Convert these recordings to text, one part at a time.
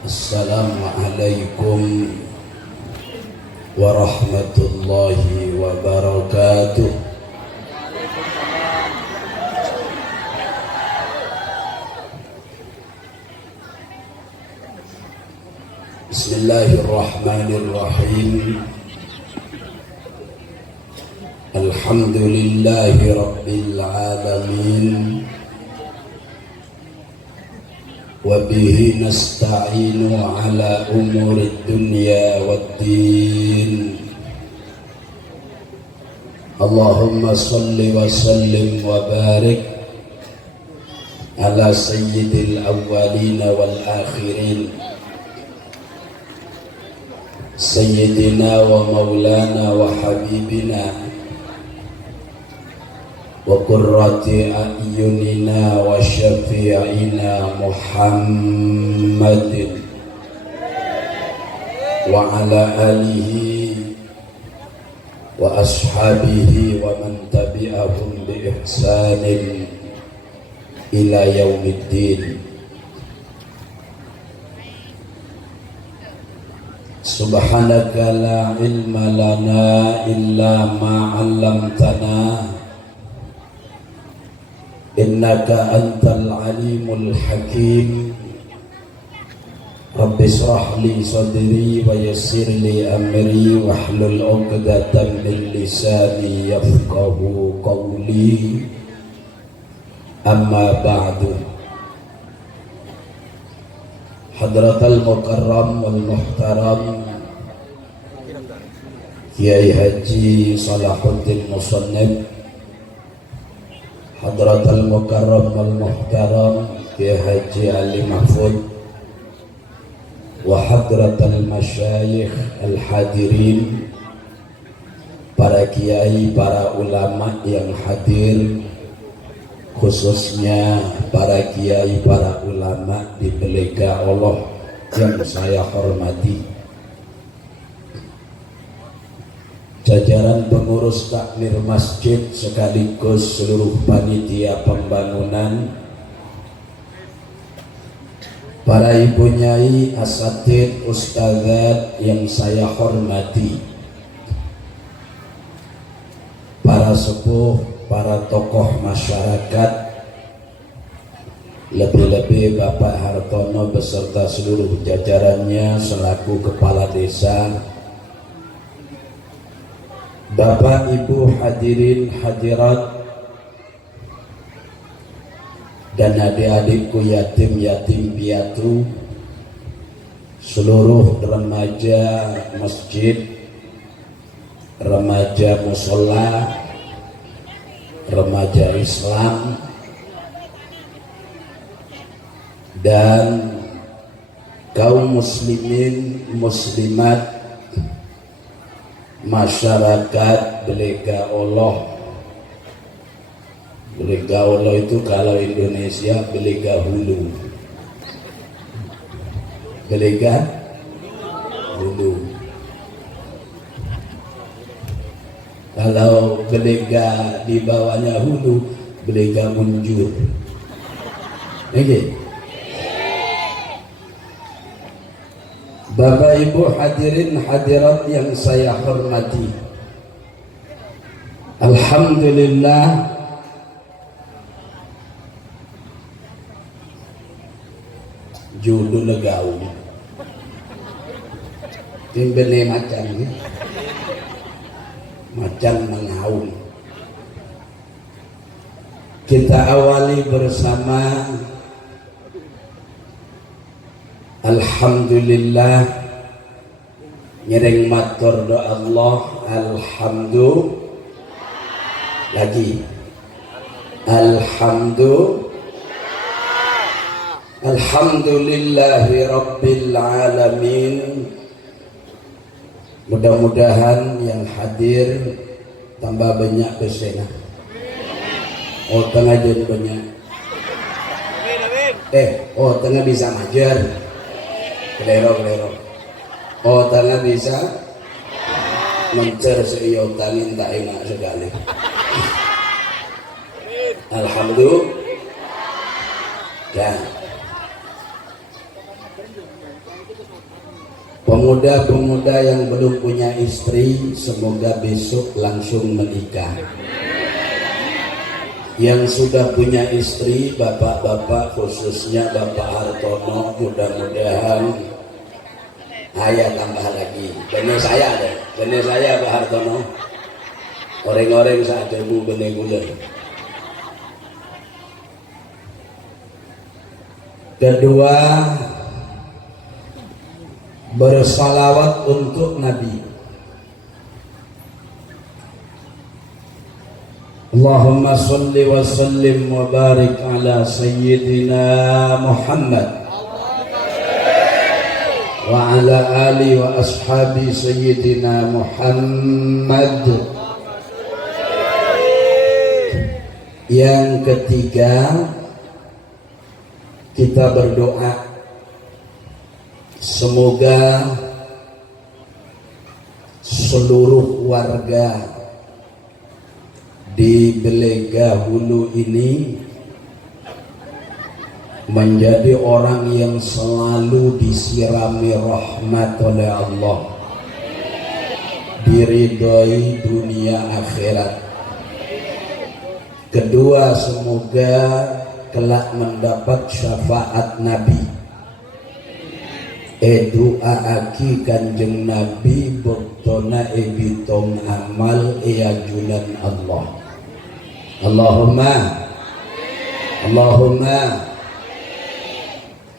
Assalamualaikum warahmatullahi wabarakatuh. Bismillahirrahmanirrahim. Alhamdulillahi rabbil alamin. Wabihi nasta'inu ala umurid dunya waddin. Allahumma salli wa sallim wa barik ala sayyidil awwalina wal akhirin, sayyidina wa maulana wa habibina wa qurrati a'yunina wa syafi'ina Muhammadin wa ala alihi wa ashabihi wa man tabi'ahum bi ihsanin ila yaumiddin. Subhanaka la ilma lana illa ma 'allamtana innaka antal alimul hakim. Rabbi shrah li sadri wa yassir li amri wahlul 'uqdatam min lisani yafqahu qawli. Amma ba'du. Hadratal mukarram wal muhtaram Kiai Haji Salahuddin Musannif, Hadratal mukarram wal muhtaram Kiai Haji Ali Mahfud, wa hadratal masyayikh al hadirin, para kiai, para ulama yang hadir, khususnya para kiai, para ulama di Belega Allah yang saya hormati, jajaran pengurus takmir masjid sekaligus seluruh panitia pembangunan, para ibu nyai, asatid, ustadzat yang saya hormati, para sepuh, para tokoh masyarakat, lebih-lebih Bapak Hartono beserta seluruh jajarannya selaku kepala desa, Bapak Ibu hadirin hadirat dan adik-adikku yatim-yatim piatu, seluruh remaja masjid, remaja musola, remaja Islam, dan kaum muslimin muslimat, masyarakat Belega Allah. Belega Allah itu kalau Indonesia Belega Hulu, Belega Hulu. Kalau Belega di bawahnya Hulu, Belega Munjur. Oke. Bapak Ibu hadirin hadirat yang saya hormati, alhamdulillah jodoh negaung timbene macan mengaum. Kita awali bersama alhamdulillah, ngiring matur doa Allah, alhamdulillah lagi, alhamdulillahi rabbil alamin. Mudah-mudahan yang hadir tambah banyak besena. Oh tengah jadi banyak. Oh tengah bisa ngajar. Kelero. Oh tengah bisa mencer seiyo tangin tak enak sekali. Alhamdulillah. Ya. Pemuda-pemuda yang belum punya istri, semoga besok langsung menikah. Yang sudah punya istri, bapak-bapak, khususnya Bapak Hartono, mudah-mudahan ayah tambah lagi. Bener saya deh, bener saya Pak Hartono. Orang-orang saat ibu bener gula. Kedua, bersalawat untuk Nabi. Allahumma salli wa sallim wa barik ala sayyidina Muhammad wa ala ali wa ashabi sayyidina Muhammad. Yang ketiga, kita berdoa semoga seluruh warga di Belega Hulu ini menjadi orang yang selalu disirami rahmat oleh Allah, diridhoi dunia akhirat. Kedua, semoga kelak mendapat syafaat Nabi. Doa aki kanjeng Nabi boktona ebitong amal eajunan Allah. Allahumma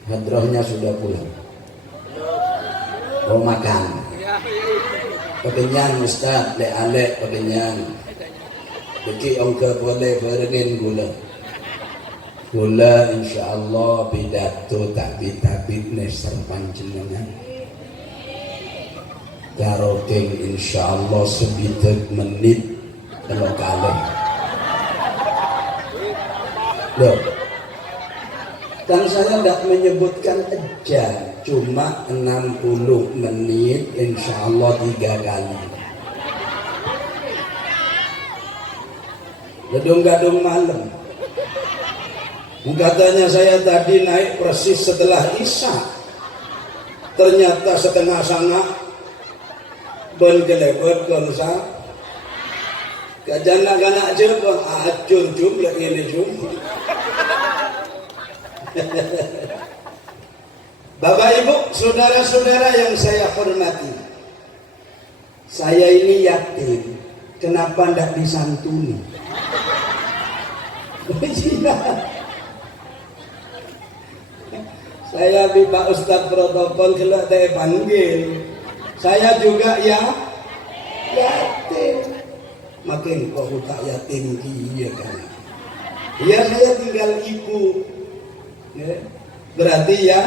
hadrohnya sudah pulang. Mau makan pekenyan Ustaz, le-ale pekenyan beki ongke boleh berengen gula insyaallah pidato tapi neser panjenengan karo keng insyaallah sebitek menit kalau kalih. Loh, kan saya tidak menyebutkan jam, cuma 60 menit insyaallah 3 kali. Gedung-gedung malam. Katanya saya tadi naik persis setelah Isya. Ternyata setengah sana ben kelebet konsa. Kajana-kana aja bang acur jum lagi ini jum. Bapak Ibu, saudara-saudara yang saya hormati, saya ini yatim. Kenapa tidak disantuni? Saya bi Pak Ustadz protokol kalau saya panggil, saya juga ya yatim. Makin kok tak yatim dia kan? Ya saya tinggal ibu. Ya. Berarti ya,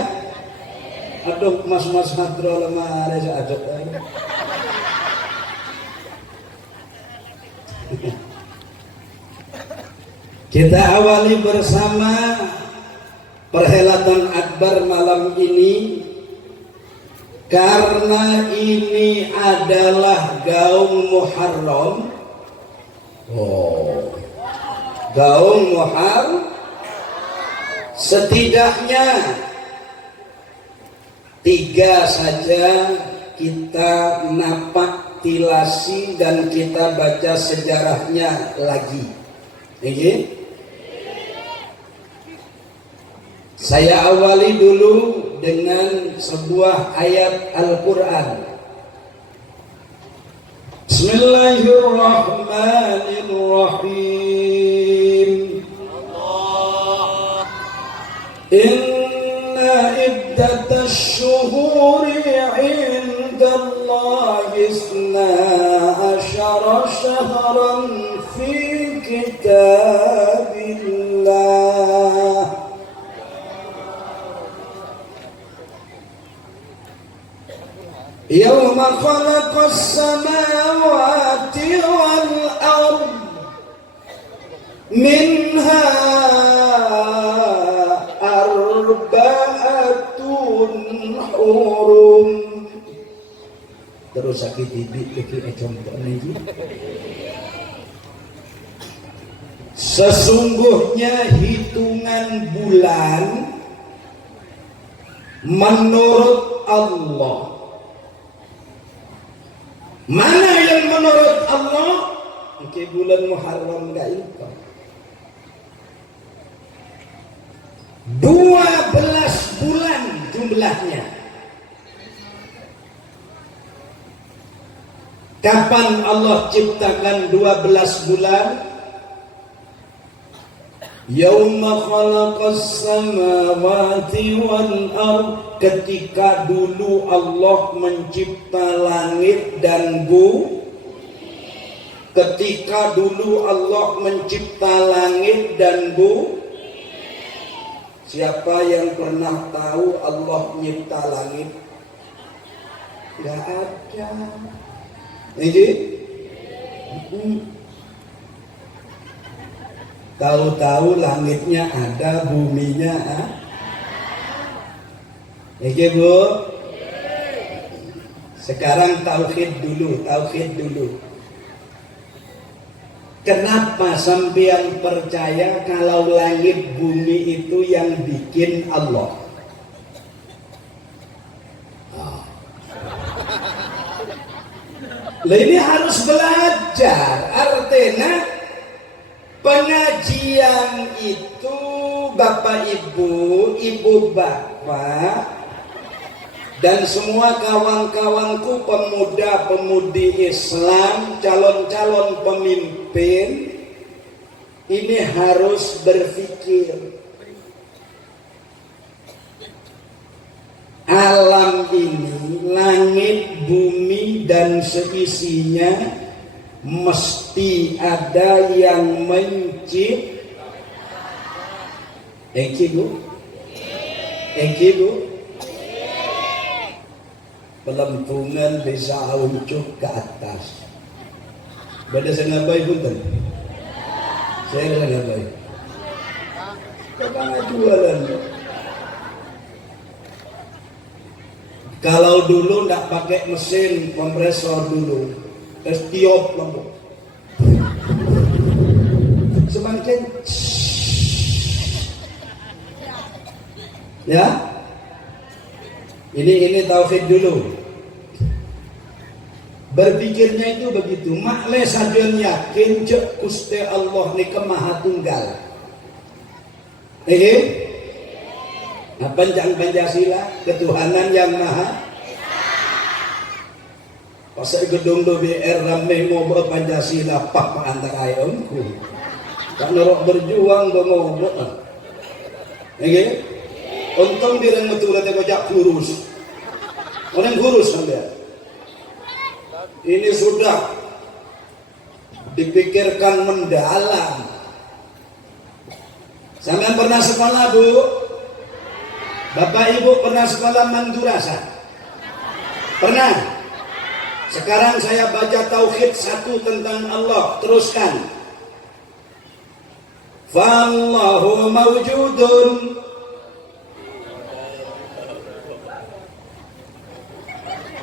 aduh mas-mas hadro lemah ada aduk. Kita awali bersama perhelatan akbar malam ini karena ini adalah gaung Muharram. Gaung Muharram, setidaknya 3 saja kita napak tilasi dan kita baca sejarahnya lagi. Ini saya awali dulu dengan sebuah ayat Al-Quran. Bismillahirrahmanirrahim. Inna iddatash shuhuri 'indallahi 12 shahran fi kitabillah. Yawma khalaqas samawati wal ard minha arba'atun hurum. Terus sakit bibit lagi contoh ini. Sesungguhnya hitungan bulan menurut Allah. Mana yang menurut Allah? Oke, bulan Muharram gak itu. 12 bulan jumlahnya. Kapan Allah ciptakan 12 bulan? Yauma khalaqas samawati wal ard, ketika dulu Allah mencipta langit dan bumi. Ketika dulu Allah mencipta langit dan bumi. Siapa yang pernah tahu Allah mencipta langit? Gak ada. Ini tahu-tahu langitnya ada, buminya Oke Bu. Sekarang tauhid dulu. Kenapa sampean percaya kalau langit bumi itu yang bikin Allah? Lah ini harus belajar. Artinya pengajian itu Bapak Ibu, Ibu Bapak, dan semua kawan-kawanku pemuda-pemudi Islam, calon-calon pemimpin, ini harus berpikir. Alam ini, langit, bumi, dan seisinya mesti ada yang menciptakan. Bu. Pelempungan bisa unjuk ke atas. Bada saya ngabai punten. Saya ngabai. Kakak jualan. Kalau dulu nggak pakai mesin kompresor dulu, tiup lampu. Semakin ya. Ini tauhid dulu. Berpikirnya itu begitu. Makle sajon yakin cek Gusti Allah ni Maha Tunggal. Apa jangan Pancasila, ketuhanan yang maha. Pasal gedung BR rame mau Pancasila pak antara ayamku. Tak norok berjuang ngomong. Untung direng betul ada kojak kurus. Orang kurus sampai. Ini sudah dipikirkan mendalam. Sampai pernah sekolah Bu? Bapak Ibu pernah sekolah Mandurasa? Pernah? Sekarang saya baca tauhid 1 tentang Allah. Teruskan. Fallahu mawjudun.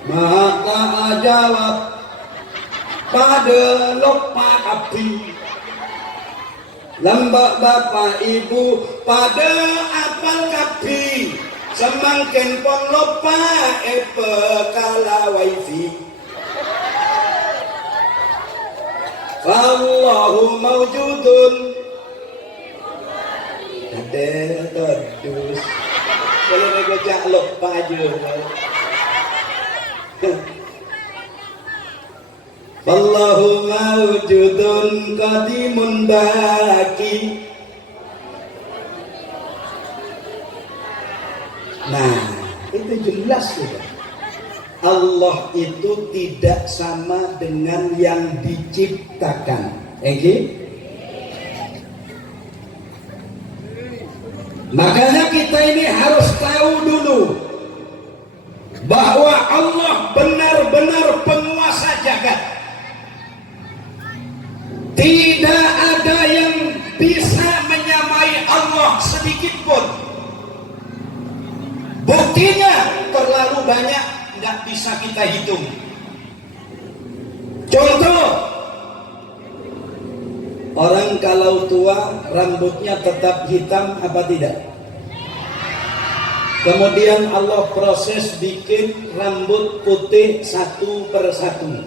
Maka jawab pada lopak api. Lambak Bapak Ibu pada apal kapi. Semakin pon lupa kala wifi. Allahu mawjudun. Ada terdus. Kalau mereka jak lupa aja. Allahu mawjudun qadimun baki. Nah, itu jelas sudah. Allah itu tidak sama dengan yang diciptakan. Makanya kita ini harus tahu dulu bahwa Allah benar-benar penguasa jagat. Tidak ada yang bisa menyamai Allah sedikit pun. Buktinya terlalu banyak, nggak bisa kita hitung. Contoh, orang kalau tua rambutnya tetap hitam apa tidak? Kemudian Allah proses bikin rambut putih satu persatu.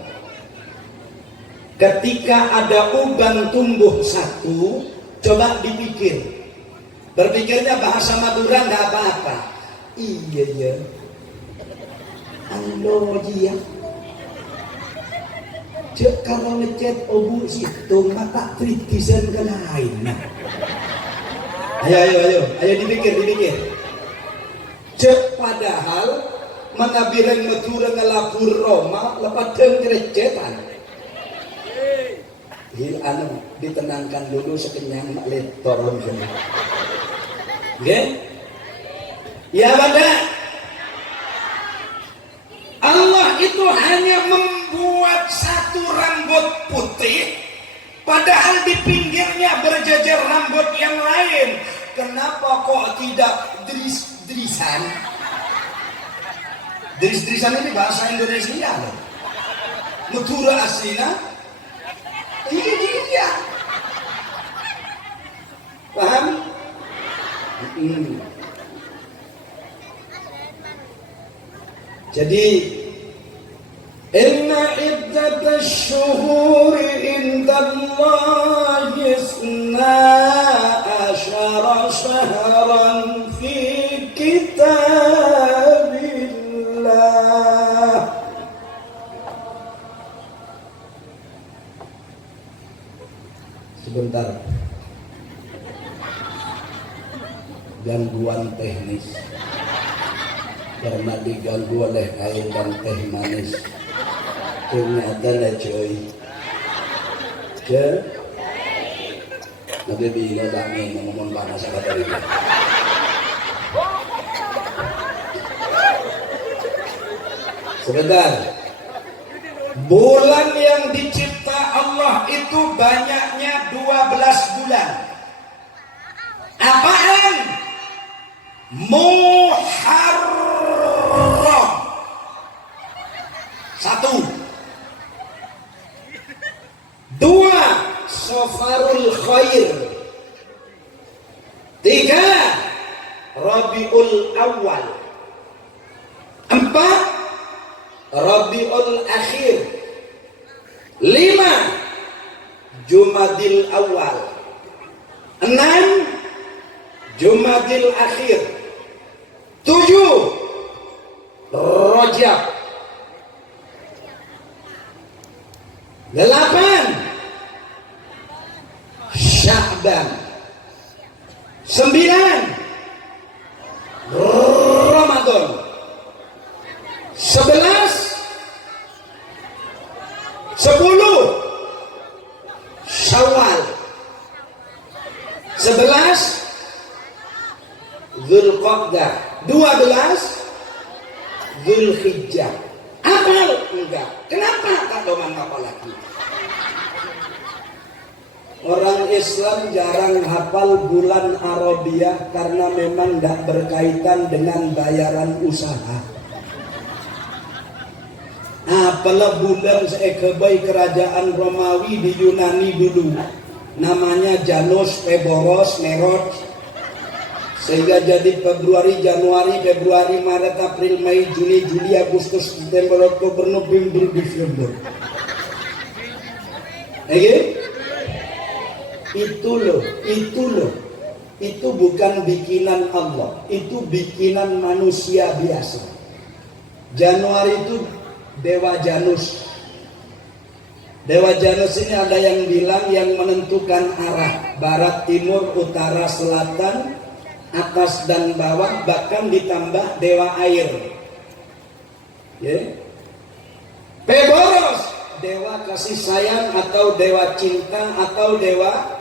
Ketika ada uban tumbuh satu, coba dipikir. Berpikirnya bahasa Madura nggak apa-apa. Iya ya. Alo dia. Cek kalau ngecet obu situng mata kritisan ke lain. Ayo dipikir. Cek padahal menabireng Madura ngelapur Roma lepas krecetan. Hil anu ditenangkan dulu sekenyang mak letor semua. Oke? Ya pada Allah itu hanya membuat satu rambut putih, padahal di pinggirnya berjajar rambut yang lain. Kenapa kok tidak dris-drisan? Dris-drisan ini bahasa Indonesia loh. Madura aslinya. Iya. Paham? Jadi inna iddatash syuhuri indallahi isna asyara syahran fi kitabillah. Sebentar, gangguan teknis karena diganggu oleh air dan teh manis. Ternyata ada coy nanti bila kami ngomong panas apa tadi. Sebentar, bulan yang dicipta Allah itu banyaknya 12 bulan. Apaan? Muharram 1, 2 Safarul Khair, 3 Rabiul Awal, 4 Rabiul Akhir, 5 Jumadil Awal, 6 Jumadil Akhir, 7 Rajab, 8 Sya'ban, 9 Ramadan, 11 Syawal, 11 Dzulqa'dah, 12 Dzulhijjah. Hafal? Enggak. Kenapa tak doman hafal lagi? Orang Islam jarang hafal bulan Arabiah karena memang tidak berkaitan dengan bayaran usaha. Apalah bulan seekebay kerajaan Romawi di Yunani dulu, namanya Janus, Feboros, Merot, sehingga jadi Februari, Januari, Februari, Maret, April, Mei, Juni, Juli, Agustus, September, Oktober, November, Desember. Itu loh, itu bukan bikinan Allah, itu bikinan manusia biasa. Januari itu Dewa Janus. Dewa Janus ini ada yang bilang yang menentukan arah barat, timur, utara, selatan, atas dan bawah, bahkan ditambah dewa air. Feboros, dewa kasih sayang atau dewa cinta atau dewa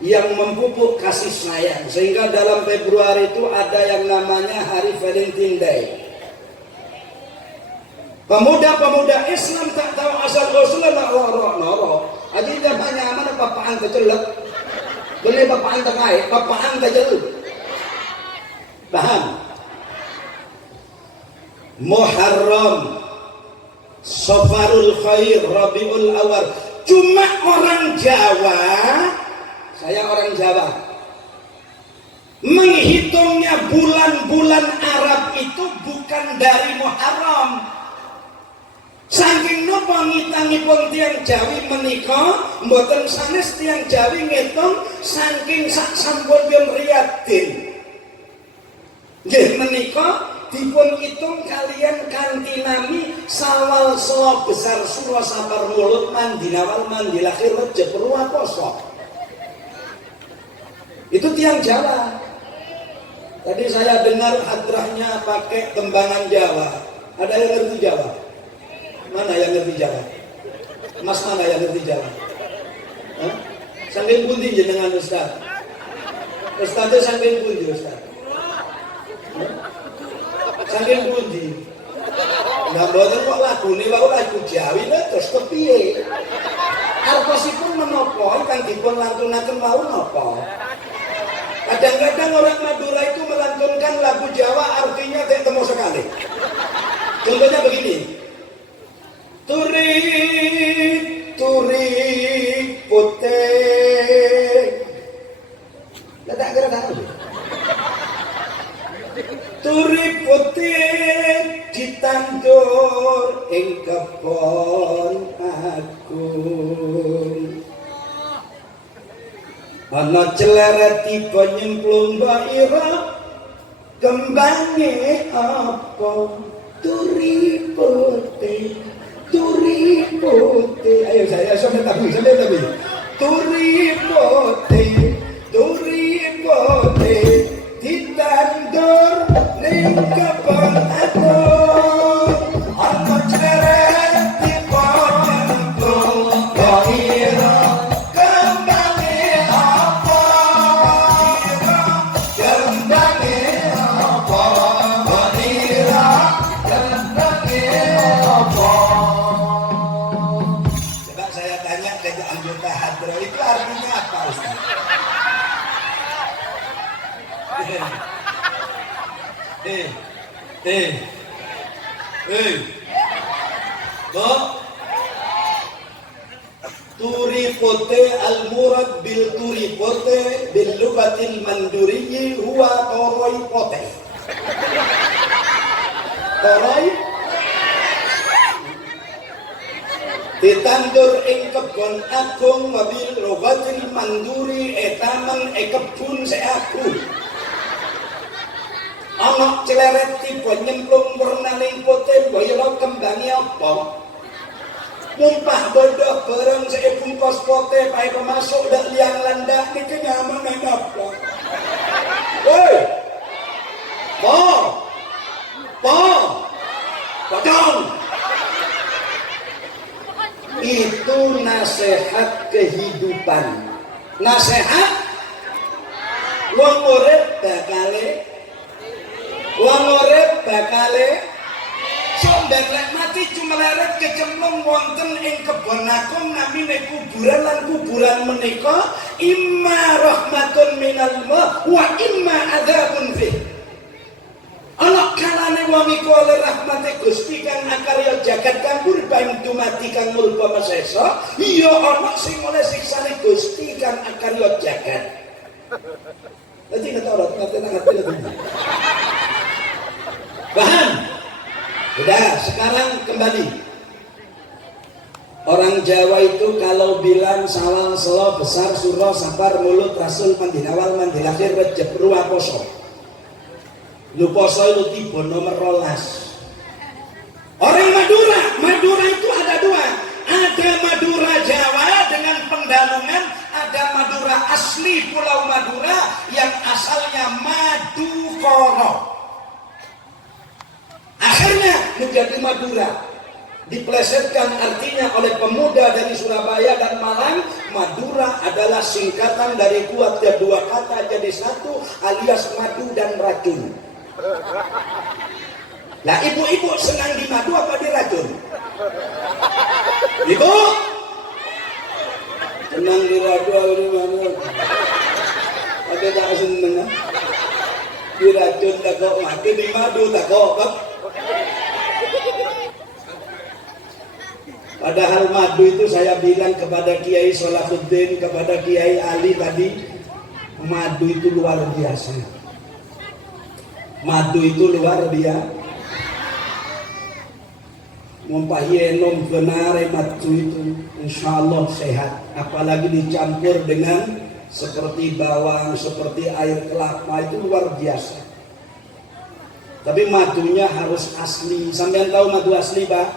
yang memupuk kasih sayang. Sehingga dalam Februari itu ada yang namanya Hari Valentine Day. Pemuda-pemuda Islam tak tahu asal usulnya noro. Aji jamanya mana papaan kecelek. Beli papaan terkait, papaan kecelek. Paham? Muharram, Safarul Khair, Rabiul Awal. Cuma orang Jawa, saya orang Jawa, Menghitungnya bulan-bulan Arab itu bukan dari Muharram. Saking nopo ngitangipun tiang Jawi menika mboten sanes tiang Jawi ngitung saking sak sampun Riyadin. Nggih menika dipun hitung kalian kanthi nami Sawal Sela Besar Suro Sapar Mulud Mandi Awal Mandi Akhir Rejab Ruwa Poso. Itu tiang Jawa. Tadi saya dengar hadrahnya pakai tembangan Jawa. Ada yang ngerti Jawa? Mana yang ngerti Jawa? Mas mana yang ngerti Jawa? Saking pundi jenengan Ustaz? Ustaznya saking pundi Ustaz? Saking pundi? Nggak boten kok lagune wae lagu Jawi lho terus kepiye? Artosipun menapa kang dipun lantunaken wau napa? Kadang-kadang orang Madura itu melantunkan lagu Jawa artinya tidak temu sekali. Contohnya begini. Turi, turi putih. Tidak kira-kira. Turi putih ditandur ing kebon agung. Ana celeret tiba nyemplung ira kembange apa turi putih ayo saya sampai tapi turi putih ditandur ning kebon agung ana celeret tiba nyemplung ira itu artinya apa Ustaz? Turi pote al-murad bil turi pote bil lugatil manduriyyi huwa toroi pote. Toroi ditandur ing kebon agung wabil lugatil manduri etaman kebun seaku. Ana celeret tiba nyemplung wernaning putih boyo kembange apa? Mumpah bodoh bareng seibungkos pote pae pemasuk dak liang landak niki nyamanen apa? Woi. Potong. Itu nasihat kehidupan. Nasihat wong urip bakale somben lek mati cumeleret kecemplung wonten ing kebon agung namine kuburan lan kuburan menika imma rahmatun minallah wa imma adzabun fi. Ana kalane wong iku oleh rahmate Gusti kang akarya jagat kang urban dumati kang murba mesesa, iya ana sing oleh siksane Gusti kang akarya jagat. Dadi nek ora ngerti Paham? Udah, sekarang kembali. Orang Jawa itu kalau bilang Sawal Sela Besar Suro Sapar Mulud Rasul Mandi Awal Mandi Akhir Rejab Ruwa Poso. Lu poso itu tiba nomor 12. Orang Madura itu ada dua. Ada Madura Jawa dengan pendalungan, ada Madura asli Pulau Madura yang asalnya Madukoro. Akhirnya menjadi Madura. Diplesetkan artinya oleh pemuda dari Surabaya dan Malang. Madura adalah singkatan dari kuatnya dua kata jadi satu alias madu dan racun. Nah ibu-ibu senang di madu apa di racun? Ibu senang di racun atau di mana? Ada tak senang? Di racun tak kok mati, di madu tak kok. Padahal madu itu saya bilang kepada Kiai Salahuddin, kepada Kiai Ali tadi, madu itu luar biasa. Madu itu luar biasa. Mumpahiyenom benar madu itu insya Allah sehat. Apalagi dicampur dengan seperti bawang, seperti air kelapa, itu luar biasa. Tapi madunya harus asli. Sampean tahu madu asli, Pak?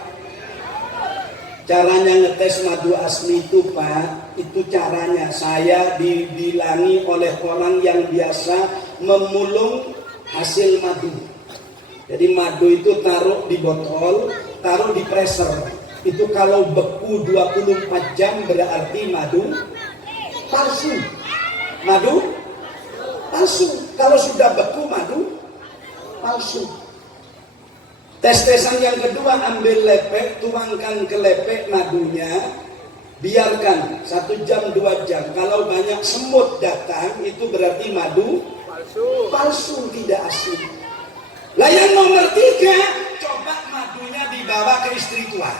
Caranya ngetes madu asli itu, Pak, itu caranya saya dibilangi oleh orang yang biasa memulung hasil madu. Jadi madu itu taruh di botol, taruh di freezer. Itu kalau beku 24 jam berarti madu palsu. Madu palsu. Kalau sudah beku madu palsu. Tes-tesan yang kedua, ambil lepek, tuangkan ke lepek madunya, biarkan 1 jam 2 jam. Kalau banyak semut datang itu berarti madu palsu, tidak asli. Lah yang nomor 3, coba madunya dibawa ke istri tua.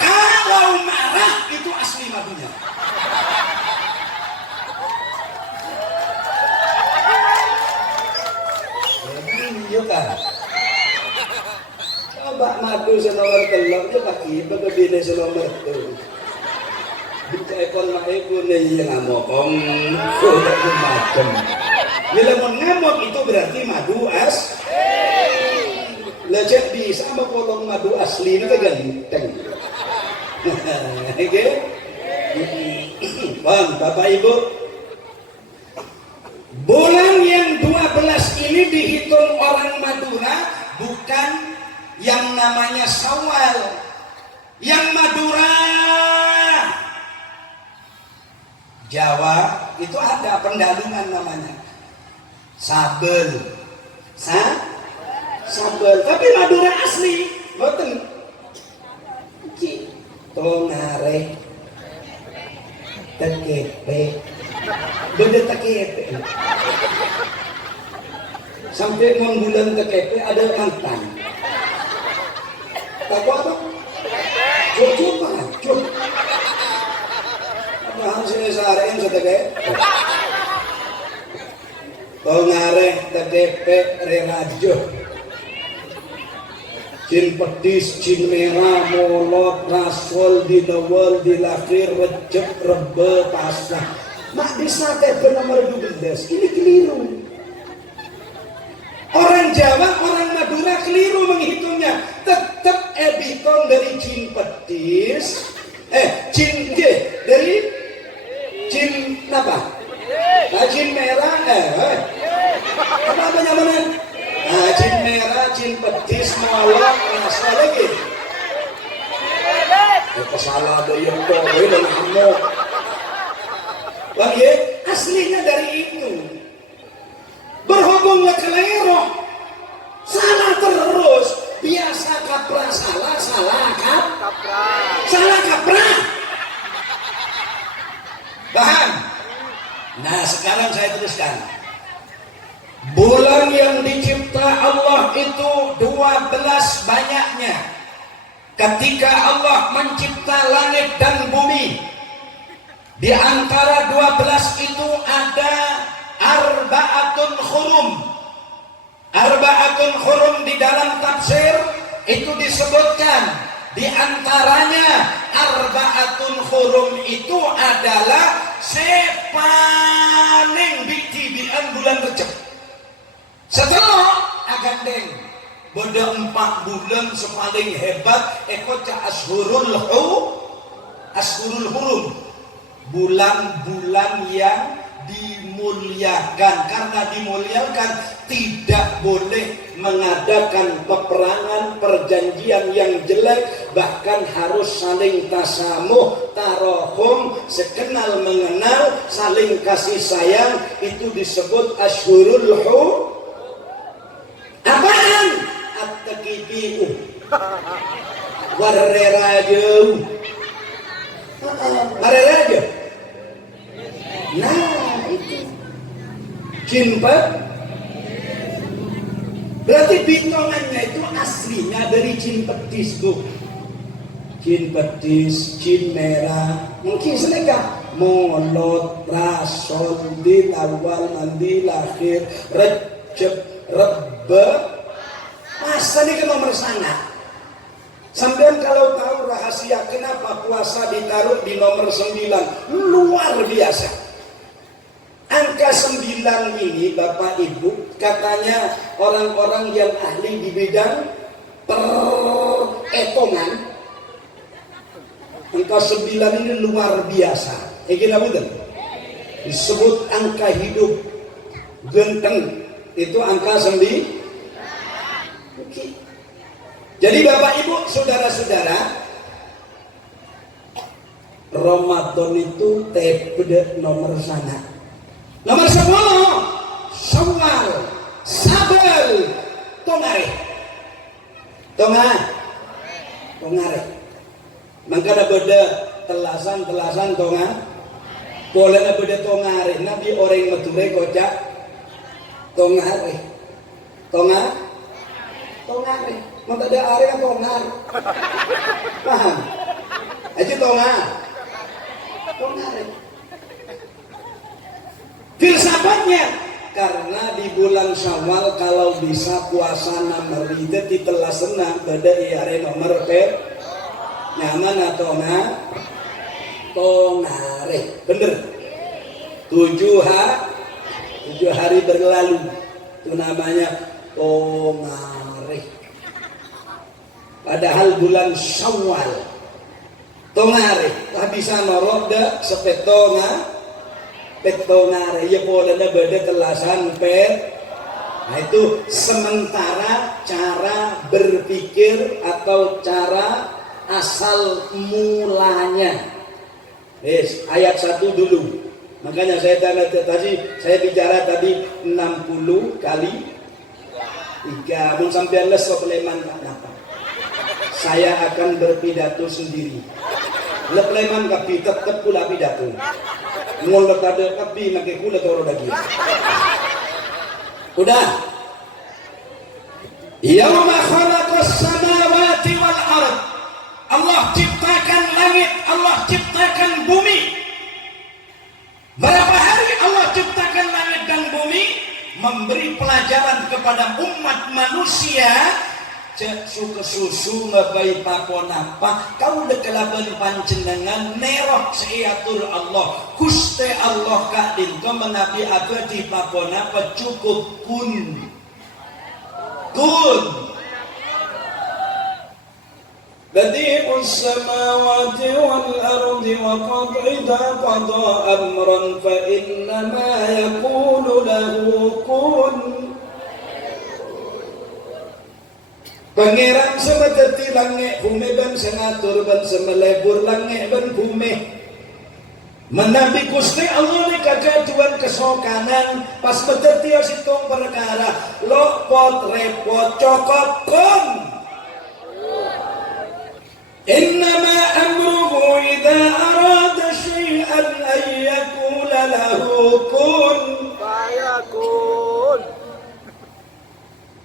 Kalau marah itu asli madunya. Iya kan? Coba madu senomor telur itu kaki berbeda senomor itu. Bisa ekor maeku nih yang ngamokong, udah macam. Bila mau ngamuk itu berarti madu as. Lecet bisa sama kolong madu asli itu ganteng. Oke, Bang, Bapak Ibu, bulan yang 12 ini dihitung orang Madura bukan yang namanya Syawal. Yang Madura Jawa itu ada pendalungan namanya Sabel. Sabel, tapi Madura asli boten. Iki tongare tekepe. Beda tekepe. Sampai bulan tekepe ada mantan. Tahu apa? Coba. Apa hasilnya seharian sedeke? Tongare tekepe rerajo. Jin pedis, jin merah, molot, rasul, dinawal, dilakir, recep, rebe, pasah. Mak bisa tepe nomor 12, ini keliru. Orang Jawa, orang Madura keliru menghitungnya. Tetap ebikon dari jin pedis, dari jin apa? Nah, jin merah, apa namanya? Nah, jin merah, jin pedis, molot, asal lagi. Kesalah ada yang boleh dan hamuk. Lagi aslinya dari itu. Berhubung ke keliru, salah terus. Biasa kaprah salah kaprah. Paham? Nah, sekarang saya teruskan. Bulan yang dicipta Allah itu 12 banyaknya. Ketika Allah mencipta langit dan bumi, di antara 12 itu ada arba'atun khurum. Arba'atun khurum di dalam tafsir itu disebutkan, di antaranya arba'atun khurum itu adalah sepaning bitibian bulan Recep. Setelah agandeng bodo 4 bulan sepaling hebat ekoca ashurul hurum, bulan-bulan yang dimuliakan. Karena dimuliakan tidak boleh mengadakan peperangan, perjanjian yang jelek, bahkan harus saling tasamuh, tarohum, sekenal mengenal, saling kasih sayang. Itu disebut ashurul hurum. Apaan? At-taqibi'u warrerajau. Warrerajau. Nah, itu jin-pet. Berarti bitongannya itu aslinya dari jin pedis tuh. Jin pedis, jin merah. Mungkin seleka Molot, Rasul, Din, Awal, Mandi, Lahir, Rejab, Rebbe. Masa ini ke nomor sana? Sampean kalau tahu rahasia kenapa puasa ditaruh di nomor 9, luar biasa. Angka 9 ini Bapak Ibu, katanya orang-orang yang ahli di bidang perhitungan, angka 9 ini luar biasa. Kira betul. Disebut angka hidup genteng, itu angka 9. Oke. Jadi Bapak Ibu, saudara-saudara, Ramadan itu tepede nomor sana. Nomor 10, Syawal, Sabar, Tongare. Tongare. Maka ada beda telasan tonga. Boleh ada beda tongare. Nabi orang Madura kocak tongare. Tongare. Mau tak ada area tongar. Paham? Aja tongare. Filsafatnya, karena di bulan Syawal kalau bisa puasa nomor itu ditelah senang pada area nomor nyaman atau tongare. Bener. 7 hari berlalu itu namanya tongare. Padahal bulan Syawal tongare tak bisa norok dah petongare ya boleh beda telasan Nah itu sementara cara berpikir atau cara asal mulanya. Yes, ayat 1 dulu. Makanya saya bicara tadi 60 kali 3. Mun sampai les kepleman kenapa? Saya akan berpidato sendiri. Lepleman kapi tetap pula pidato. Ngolot ada kapi makai kula toro lagi. Udah. Yauma khalaqas samawati wal ard. Allah ciptakan langit, Allah ciptakan bumi. Berapa hari Allah ciptakan langit dan bumi? Memberi pelajaran kepada umat manusia. Cek susu ngabai pakon apa? Kau dekelaban panjenengan nerok seatur Allah. Guste Allah kadin kau menabi aga di pakon apa cukup kun. بديع السماوات والأرض وقد إذا قضى أمرا فإنما يقول له كن. Pangeran seperti langit bumi dan senatur dan semelebur langit dan bumi. Menabi Gusti Allah ni kagaduan kesokanan pas seperti situng perkara lopot repot cokot kun. Innama amruhu idza arada syai'an an yaqula lahu kun fayakun.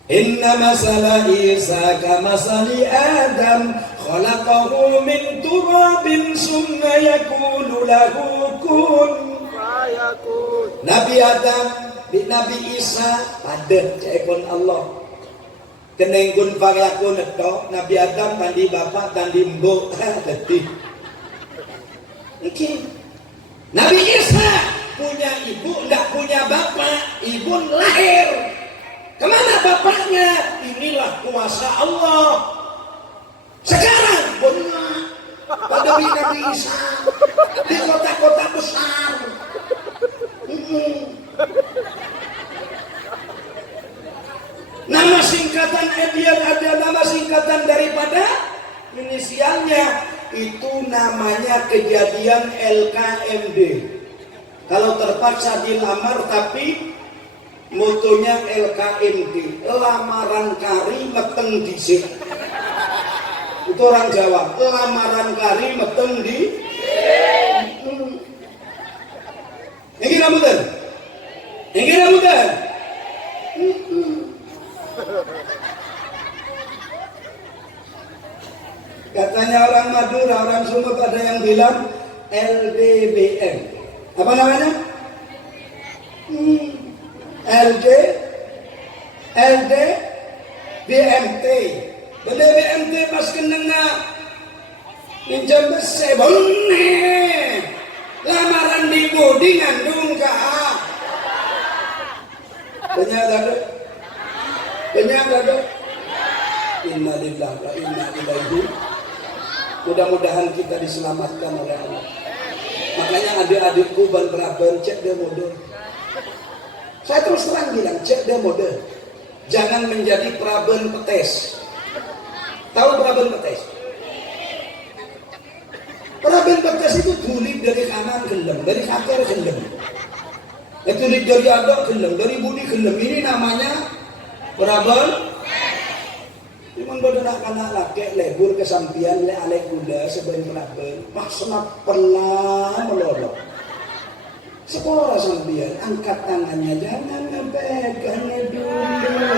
Inna masala Isa kamasali Adam khalaqahu min turabin summa yakulu lahu kun fayakun. Nabi Adam di Nabi Isa pada cekon Allah keneng kun fayakun itu Nabi Adam tadi bapak tadi mbok letih. Iki Nabi Isa punya ibu enggak punya bapak, ibu lahir. Kemana bapaknya? Inilah kuasa Allah. Sekarang benar pada Nabi Isa di kota-kota besar. Nama singkatan dia ada nama singkatan daripada inisialnya. Itu namanya kejadian LKMD. Kalau terpaksa dilamar tapi motonya LKMD, lamaran kari meteng dhisik. Itu orang Jawa, lamaran kari meteng di. Ini rambutan. Katanya orang Madura, orang Sumut ada yang bilang LDBM. Apa namanya? LD BMT. BMT pas kenena pinjam bese bonne. Lamaran di budi ngandung ka. Banyak ada. Innalillahi wa inna ilaihi. Mudah-mudahan kita diselamatkan oleh Allah. Makanya adik-adikku ban Praben cek dia mode. Saya terus terang bilang cek dia mode. Jangan menjadi Praben petes. Tahu Praben petes? Praben petes itu tulis dari kanan gelem, dari kakek gelem. Tulis dari adik gelem, dari budi gelem. Ini namanya Praben. Cuman bodoh anak laki lebur kesampian le alek kuda sebelum Praben. Maksudnya pernah melolok. Sekolah sampian angkat tangannya jangan ngepegangnya dulu.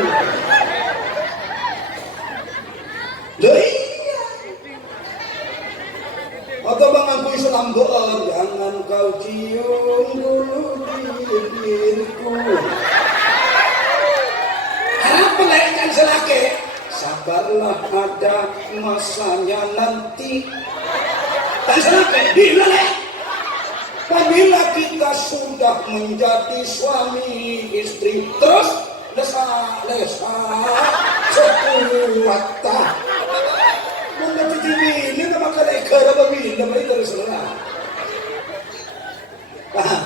Loh iya. Atau bang aku Islam bohong, jangan kau cium dulu bibirku. Apa laikan selake? Sabarlah ada masanya nanti. Dan selake bila apabila kita sudah menjadi suami istri terus lesa sekuata mengerti ini nama kalian kerana begini nama itu terserah paham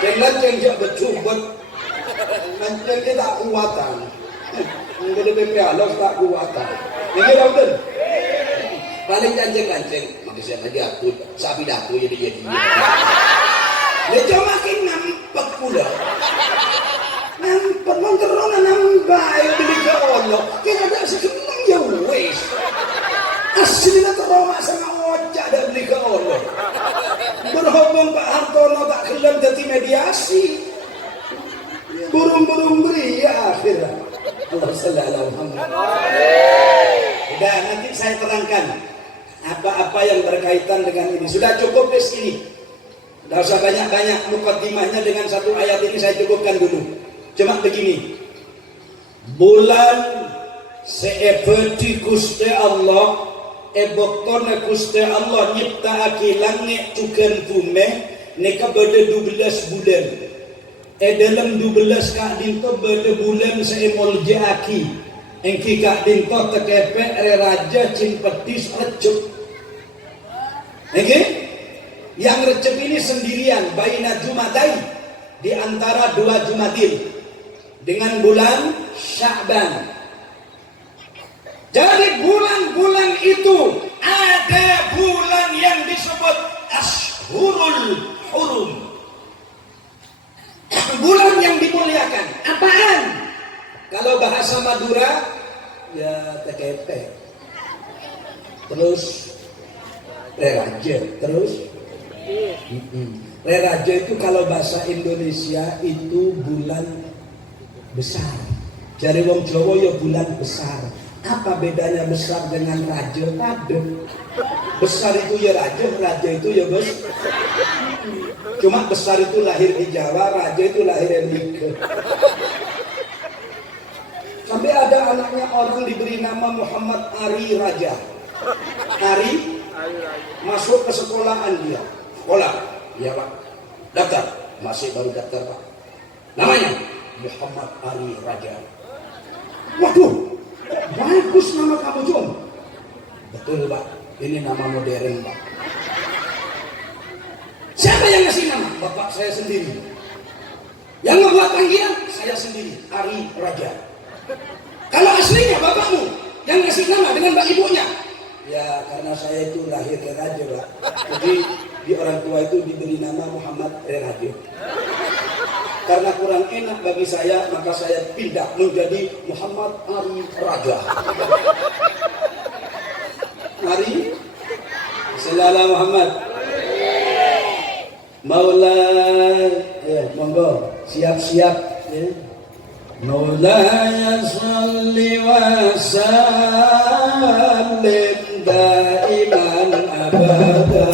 jangan cenjak bercubat nanti kita kuatan menjadi BPA lo tak kuatan ini Rauden paling kancing maksudnya lagi aku sapi daku jadi dia cuma makin nampak pula nampak menterona nambah yang beli ke Allah kita tak sekenang ya wes aslinya teroma sama ojak dan beli ke Allah berhubung Pak Hartono tak kelam jadi mediasi burung-burung beri ya akhirnya Allah sallallahu alaihi. Udah nanti saya terangkan apa-apa yang berkaitan dengan ini. Sudah cukup di sini. Tidak usah banyak-banyak mukaddimahnya dengan satu ayat ini saya cukupkan dulu. Cuma begini. Bulan seepeti Gusti Allah boktone Gusti Allah nyiptaake langit cukan bumi nika beda 12 bulan. Dalam 12 kak dinto beda bulan seemol jaaki. Engki kak dinto tekepek raja cin petis recep. Oke? Yang recep ini sendirian baina Jumadai di antara 2 Jumadil dengan bulan Sya'ban. Jadi bulan-bulan itu ada bulan yang disebut Ashhurul Hurum. Bulan yang dimuliakan. Apaan? Kalau bahasa Madura ya tekepek. Terus Reraja, terus Reraja itu kalau bahasa Indonesia itu bulan besar. Jadi wong Jawa ya bulan besar. Apa bedanya besar dengan raja? Ada. Besar itu ya raja, raja itu ya bos. Cuma besar itu lahir di Jawa, raja itu lahir di Mika. Sampai ada anaknya orang diberi nama Muhammad Ari Raja. Ari masuk ke sekolahan dia. Sekolah, iya Pak. Daftar, masih baru daftar Pak. Namanya Muhammad Ari Raja. Waduh, bagus nama kamu Jom. Betul Pak, ini nama modern Pak. Siapa yang ngasih nama? Bapak saya sendiri. Yang membuat panggilan saya sendiri, Ari Raja. Kalau aslinya bapakmu yang ngasih nama dengan mbak ibunya? Ya karena saya itu lahir dari raja Pak. Jadi di orang tua itu diberi nama Muhammad Raja. Karena kurang enak bagi saya maka saya pindah menjadi Muhammad Ari Raja. Ari Sallallahu Muhammad Maula ya monggo siap-siap ya. Maulaya salli wa sallim daiman abada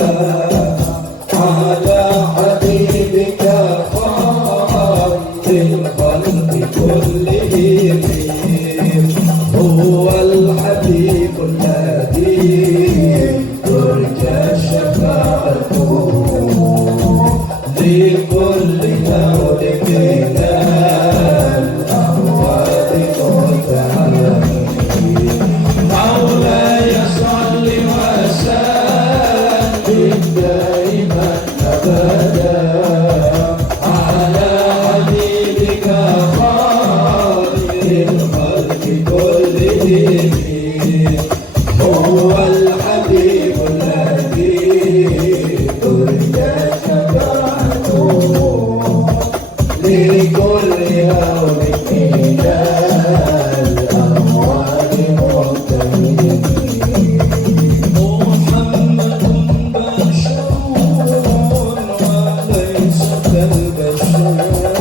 هو الحبيب الذي ترجى شفاعته لكل هول من الأموال مهتمين محمد بشر وليس كالبشر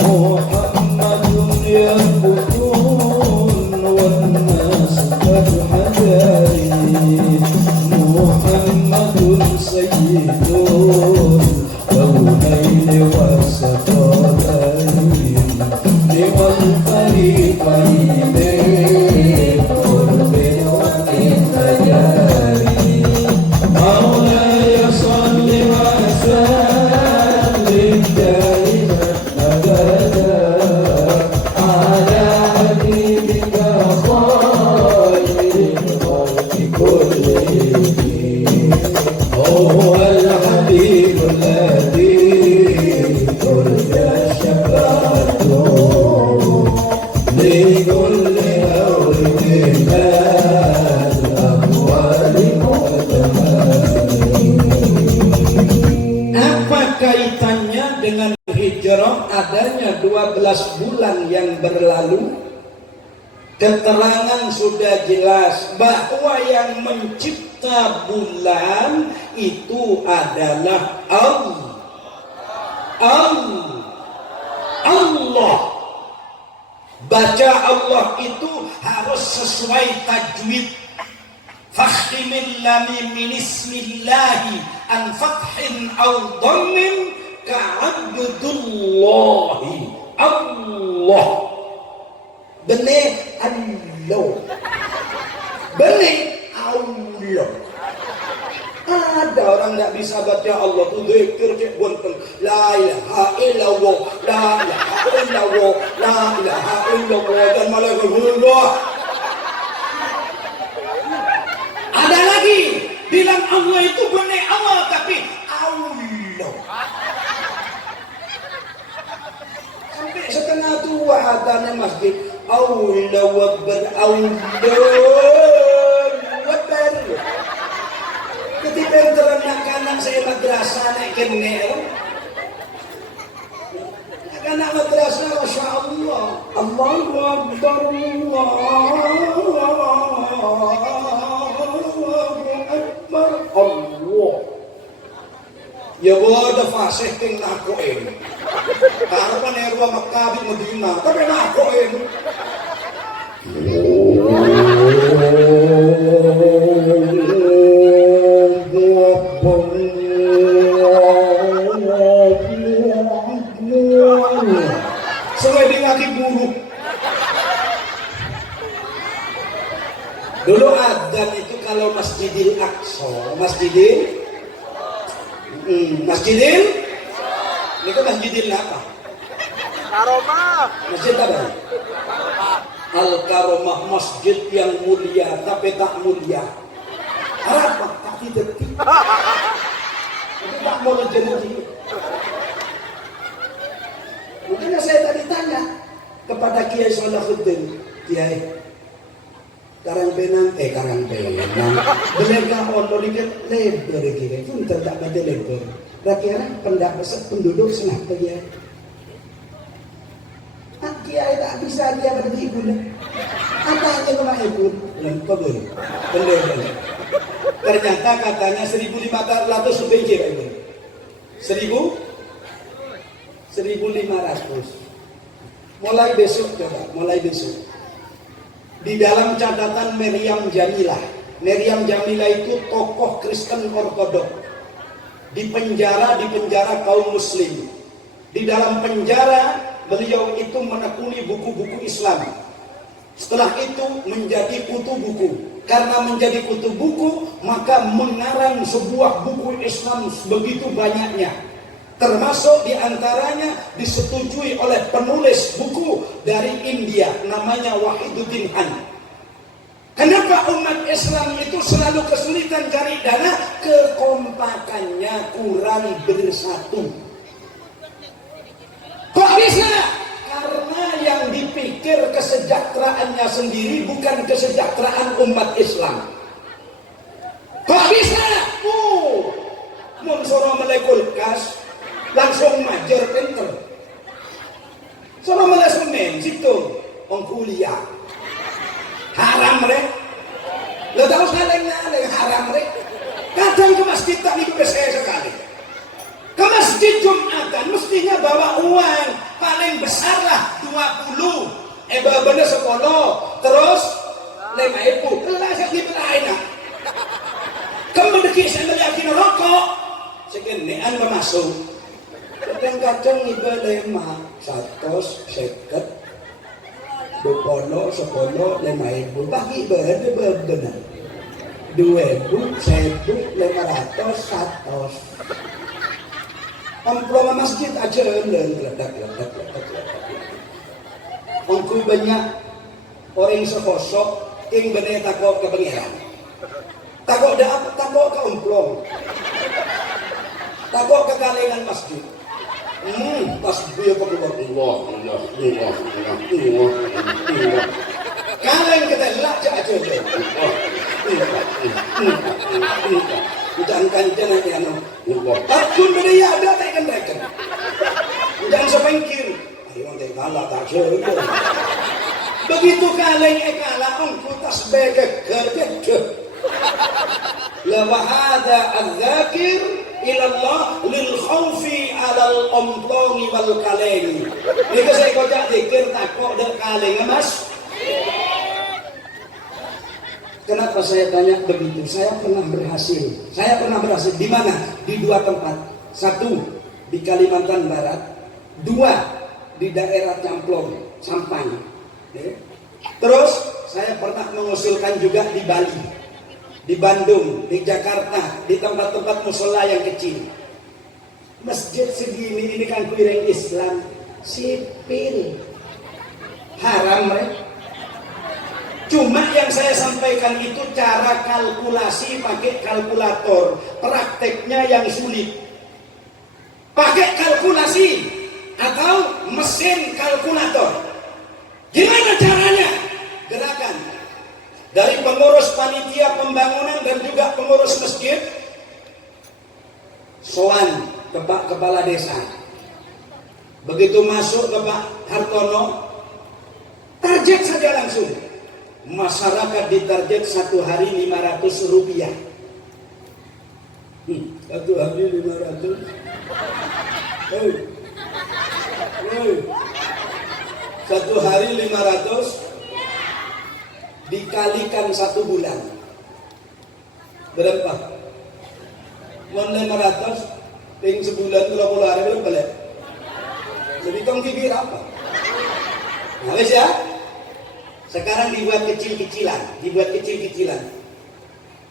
محمد ينبتون والناس كالحجر محمد سيد الكونين والثقلين والفريقين قرب وانتجاري مولاي صل وسلم دائما ابدا على حبيبك خير الخلق كلهم هو الحبيب الذي ترجى شفاعته لكل هول من الأموال مهتمين. Apa kaitannya dengan hijrah adanya 12 bulan yang berlalu? Keterangan sudah jelas bahwa yang mencipta bulan itu adalah Allah. Baca Allah itu harus sesuai tajwid. Fakhimil lam min ismillahi an fathin aw dhammin ka'abdullahi Allah. Benih Allah. Benih Allah. Ada orang nggak bisa baca Allah tuh zikir cek bunten la ilaha illallah la ilaha illallah la ilaha illallah dan malaikat. Ada lagi bilang Allah itu benih Allah tapi Allah. Sampai setengah tua adanya masjid Allah Akbar ketika anak-anak saya madrasah naik kene anak madrasah Masya Allah Allahu Akbar Allah ya wada fasih ting nakoin harapan erwa Makkah Medina tapi nakoin selai di kaki buruk. Dulu adzan itu kalau Masjidil Aqsa, Masjidil ini kan Masjidil apa? Karomah. Masjid apa? Al-Karomah, masjid yang mulia tapi tak mulia. Apa? Tak detik. Itu tak mau jadi. Makanya saya tadi tanya kepada Kiai Salahuddin, Kiai Karangpenang, benerkah ono dikit lebar Kiai, pun tidak ada lebar. Kira-kira pendapat penduduk senapa Kiai? Kiai tak bisa dia beribu. Apa aja rumah ibu? Lengkap boleh. Ternyata katanya 1.500 lebih Kiai ibu. 1.500. Mulai besok coba, mulai besok. Di dalam catatan Meriam Jamilah. Meriam Jamilah itu tokoh Kristen Ortodok. Di penjara kaum muslim. Di dalam penjara beliau itu menekuni buku-buku Islam. Setelah itu menjadi kutu buku. Karena menjadi kutu buku, maka mengarang sebuah buku Islam begitu banyaknya. Termasuk diantaranya disetujui oleh penulis buku dari India, namanya Wahiduddin Han. Kenapa umat Islam itu selalu kesulitan cari dana? Kekompakannya kurang bersatu. Kok bisa? Karena yang dipikir kesejahteraannya sendiri, bukan kesejahteraan umat Islam. Kok bisa? Mun soro melekul kas langsung majer pinter. Soro langsung men situ wong kuliah. Haram rek. Lo tahu ngaleng haram rek. Kadang ke masjid tak itu saya sekali. Ke masjid Jumatan mestinya bawa uang paling besar lah 20. Bener 10. Terus 5.000. Lah saya dibelain. Kemudian saya yakin rokok. Sekenean memasuk. Kadang-kadang ibadah 150. 20, 10, 5.000. Bagi ibadah benar. 2.000, 1.500, 100. Amplop masjid aja ledak. Angku banyak orang sekosok ing bener takut ke pangeran. Takut dah takut ke amplop. Takut ke kalengan masjid. Pas dia keluar Allah. Kaleng kita lak aja deh. Jangan kancing aja Allah. Takun beri ada tekan. Jangan sepengkir. Ayo nanti kalah tak jauh. Begitu kaleng kalah angku tasbih kerja. Lawahada al-zakir ilallah lil khawfi alal omplongi wal kaleng. Ini saya kocak zikir takut dek kaleng mas. Kenapa saya tanya begitu? Saya pernah berhasil. Di mana? Di 2 tempat. 1 di Kalimantan Barat, 2 di daerah Camplong, Sampang. Terus saya pernah mengusulkan juga di Bali, di Bandung, di Jakarta, di tempat-tempat musola yang kecil. Masjid segini ini kan piring Islam sipil. Haram mereka. Cuma yang saya sampaikan itu cara kalkulasi pakai kalkulator. Prakteknya yang sulit. Pakai kalkulasi atau mesin kalkulator. Gimana caranya? Gerakan dari pengurus panitia pembangunan dan juga pengurus masjid. Soan ke Pak Kepala Desa. Begitu masuk ke Pak Hartono, target saja langsung. Masyarakat ditarget 1 hari 500 rupiah. 1 hari 500. Hei. 1 hari 500 dikalikan 1 bulan. Berapa? 500 ting sebulan 20 hari berapa balik? Lebih tong kibir apa? Nah, wes ya. Sekarang dibuat kecil-kecilan.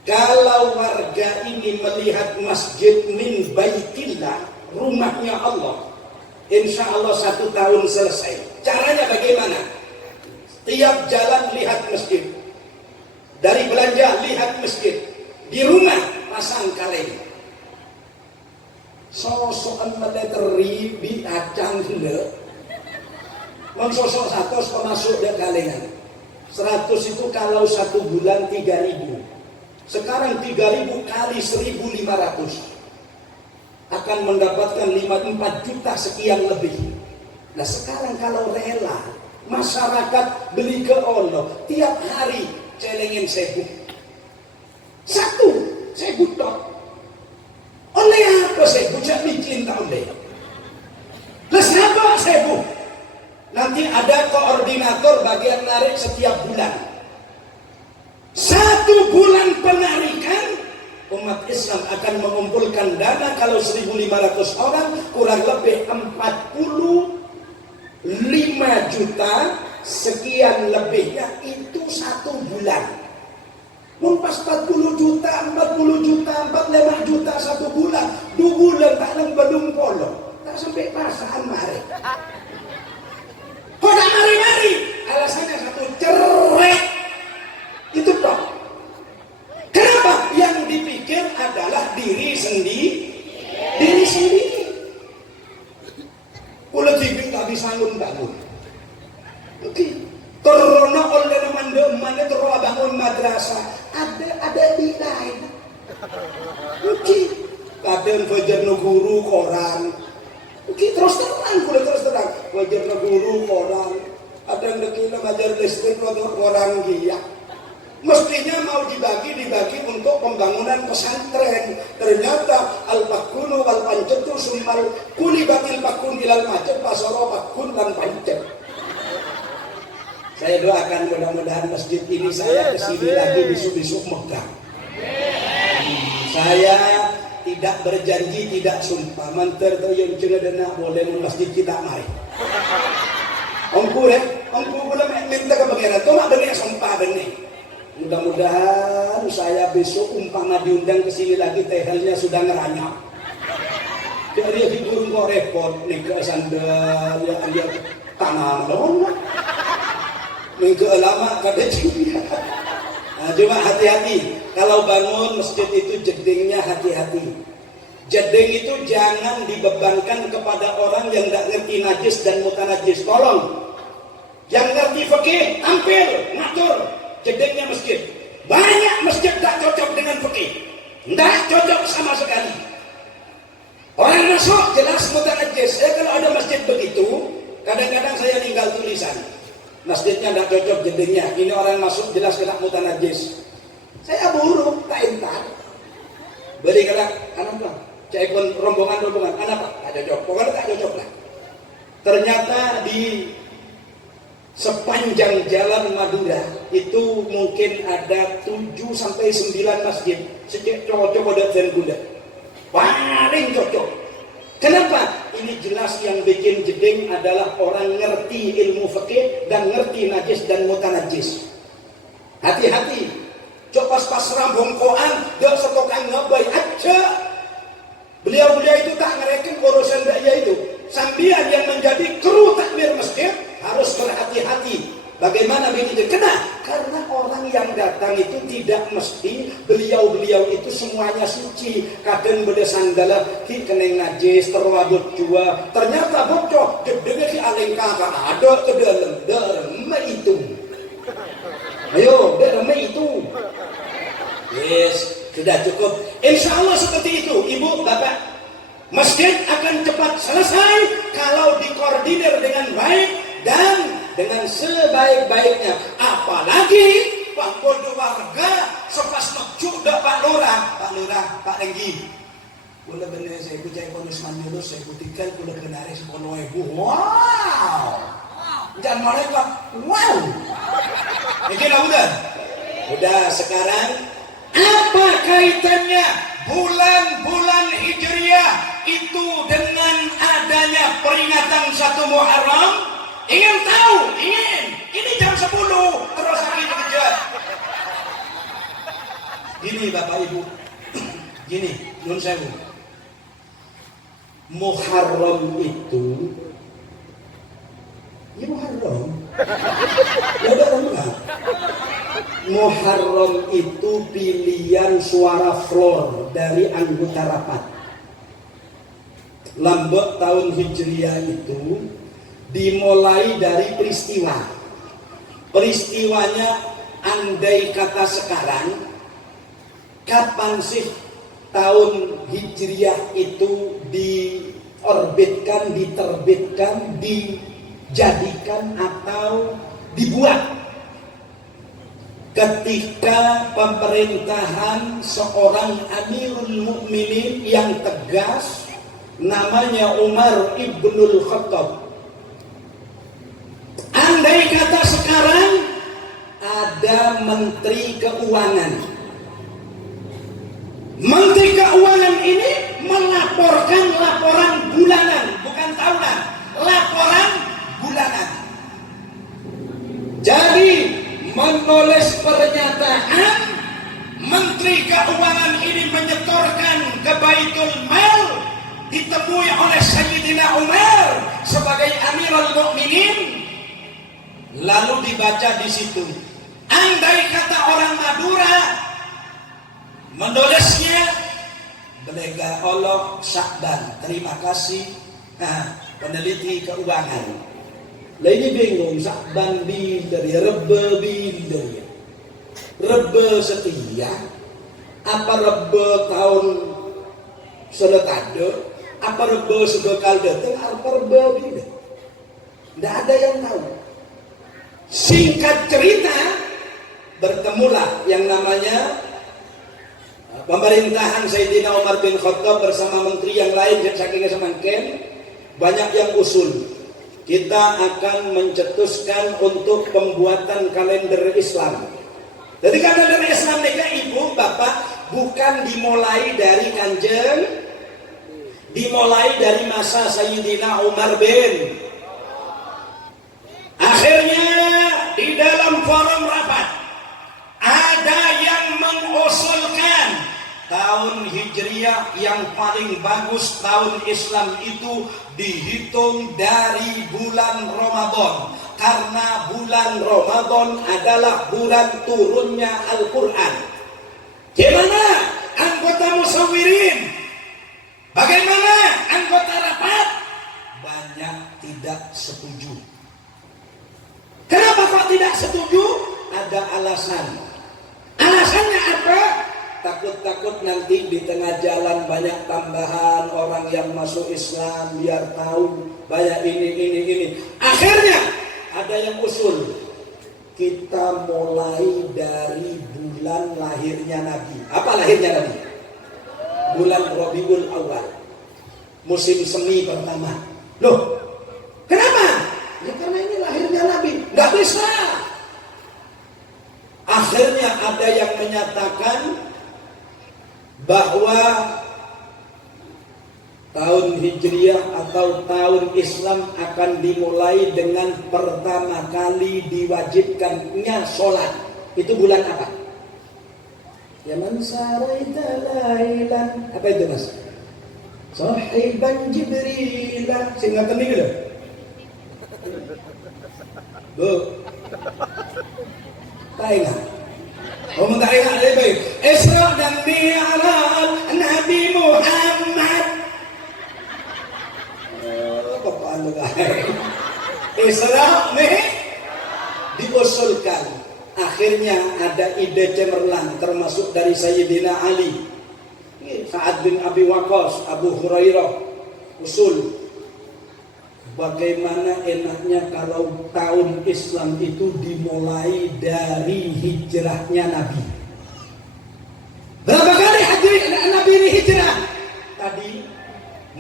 Kalau warga ini melihat masjid min baitillah, rumahnya Allah, insya Allah 1 tahun selesai. Caranya bagaimana? Tiap jalan lihat masjid. Dari belanja lihat masjid. Di rumah pasang kaleng. Sosokan meleteri di acang sudah. Mensosok 100 pemasuk dia kalengan. 100 itu kalau 1 bulan 3.000. Sekarang 3.000 kali 1.500 akan mendapatkan 4 juta sekian lebih. Nah sekarang kalau rela masyarakat beli ke Allah tiap hari celengin 1.000. 1.000 tok. Oleh apa 1.000? Cak bikin tak oleh. Lah siapa 1.000? Nanti ada koordinator bagian narik setiap bulan. 1 bulan penarikan, umat Islam akan mengumpulkan dana kalau 1.500 orang, kurang lebih 45 juta sekian lebihnya itu 1 bulan. Pas 40 juta, 45 juta 1 bulan, 2 bulan tak nang belum polo, tak sampai perasaan mari. Kok tak mari-mari? Alasannya 1, cerai. Itu toh. Kenapa? Yang dipikir adalah diri sendiri. Kulit TV tak bisa bangun. madrasah ada di lain. Mungkin kadang fajar no guru koran. Mungkin terus terang fajar no guru koran. Kadang dekila ngajar listrik koran dia. Mestinya mau dibagi untuk pembangunan pesantren. Ternyata al-bakunu wal pancetu summal kulibatil bakun ilal macet pasoro bakun dan pancet. Saya doakan mudah-mudahan masjid ini saya kesini lagi besok-besok megah. Saya tidak berjanji, tidak sumpah. Manter tu yang cenah dana boleh masjid kita mari. Ongku boleh minta ke bagian tu mak benih sumpah benih. Mudah-mudahan saya besok umpama diundang ke sini lagi tehelnya sudah ngeranyap. Jadi figur kok repot nih ke sandal ya dia tanah dong. Nih ke lama kada juga. Nah, cuma hati-hati kalau bangun masjid itu jedingnya hati-hati. Jeding itu jangan dibebankan kepada orang yang tidak ngerti najis dan mutanajis. Tolong yang ngerti fikih tampil ngatur jedingnya masjid. Banyak masjid tak cocok dengan fikih, tidak cocok sama sekali. Orang masuk jelas mutanajis. Kalau ada masjid begitu, kadang-kadang saya tinggal tulisan masjidnya tidak cocok jedingnya. Ini orang masuk jelas kena mutanajis. Saya buruk, tak entar. Beri kata, kenapa? Saya pun rombongan, kenapa? Tak cocok, pokoknya tak cocok lah. Ternyata di sepanjang jalan Madura itu mungkin ada 7-9 masjid. Sejak coba-coba dan gunda paling cocok. Kenapa? Ini jelas yang bikin jeding adalah orang ngerti ilmu fikih dan ngerti najis dan mutanajis. Hati-hati. Coba pas rambung koan dia setokan ngabai aja. Beliau-beliau itu tak ngerekin urusan daya itu. Sambian yang menjadi kru takmir masjid harus berhati-hati. Bagaimana begitu? Karena orang yang datang itu tidak mesti beliau-beliau itu semuanya suci. Kadang beda sandala ki keneng najis terwabut jua. Ternyata bocor jedenge ki alengka ada ke dalam derme itu. Ayo, derme itu. Yes, sudah cukup. Insya Allah seperti itu, Ibu, Bapak. Masjid akan cepat selesai kalau dikoordinir dengan baik dan dengan sebaik-baiknya. Apalagi Pak Bodo warga sepas ngejuk dah Pak Lurah, Pak Renggi. Kula bener saya kucai bonus mandulus saya kutikan kula kenaris 10.000. Wow. Jangan mereka. Wow. Ini udah sekarang apa kaitannya bulan-bulan Hijriah itu dengan adanya peringatan 1 Muharram? Ingin tahu? Ingin. Ini jam 10 terus lagi dikejar. Gini Bapak Ibu. Gini, nun sewu. Muharram itu ya Muharram. Ya ada enggak? Muharram itu pilihan suara floor dari anggota rapat. Lambek tahun Hijriah itu dimulai dari peristiwa. Peristiwanya andai kata sekarang, kapan sih tahun Hijriah itu diorbitkan, diterbitkan, dijadikan atau dibuat? Ketika pemerintahan seorang Amirul Mukminin yang tegas, namanya Umar Ibnul Khattab. Andai kata sekarang ada Menteri Keuangan. Menteri Keuangan ini melaporkan laporan bulanan, bukan tahunan, laporan bulanan. Jadi menulis pernyataan Menteri Keuangan ini menyetorkan ke Baitul Mal, ditemui oleh Sayyidina Umar sebagai Amirul Mukminin, lalu dibaca di situ. Andai kata orang Madura menulisnya, Belega Allah Syakban, terima kasih peneliti keuangan. Lah ini bingung, Syakban bilir, ya Rebbe bilir. Rebe setia apa rebe tahun seletade apa rebe sebekal datang apa rebe bina. Tidak ada yang tahu. Singkat cerita, bertemulah yang namanya pemerintahan Sayyidina Umar bin Khattab bersama menteri yang lain saking semangken. Banyak yang usul, kita akan mencetuskan untuk pembuatan kalender Islam. Jadi kalender Islam mereka ibu bapak bukan dimulai dari Kanjeng, dimulai dari masa Sayyidina Umar bin. Akhirnya di dalam forum rapat ada yang mengusulkan tahun Hijriah yang paling bagus tahun Islam itu dihitung dari bulan Ramadan, karena bulan Ramadan adalah bulan turunnya Al-Quran. Gimana anggota musyawirin? Bagaimana anggota rapat? Banyak tidak setuju. Kenapa kok tidak setuju? Ada alasan. Alasannya apa? Takut-takut nanti di tengah jalan banyak tambahan orang yang masuk Islam biar tahu banyak ini. Akhirnya ada yang usul, kita mulai dari bulan lahirnya Nabi. Apa lahirnya Nabi? Bulan Rabiul Awal, musim semi pertama. Loh, kenapa? Ya karena ini lahirnya Nabi. Nggak bisa. Akhirnya ada yang menyatakan bahwa tahun Hijriah atau tahun Islam akan dimulai dengan pertama kali diwajibkannya sholat. Itu bulan apa? Ya man saraita lailan. Apa itu mas? Sahiban Jibril. Singkatan ini loh. Bu, tak ingat. Oh, tak ingat lebih. Isra dan Mi'raj Nabi Muhammad. Bapak Isra diusulkan. Akhirnya ada ide cemerlang termasuk dari Sayyidina Ali, Sa'ad bin Abi Waqqas, Abu Hurairah usul. Bagaimana enaknya kalau tahun Islam itu dimulai dari hijrahnya Nabi. Berapa kali Nabi ini hijrah? Tadi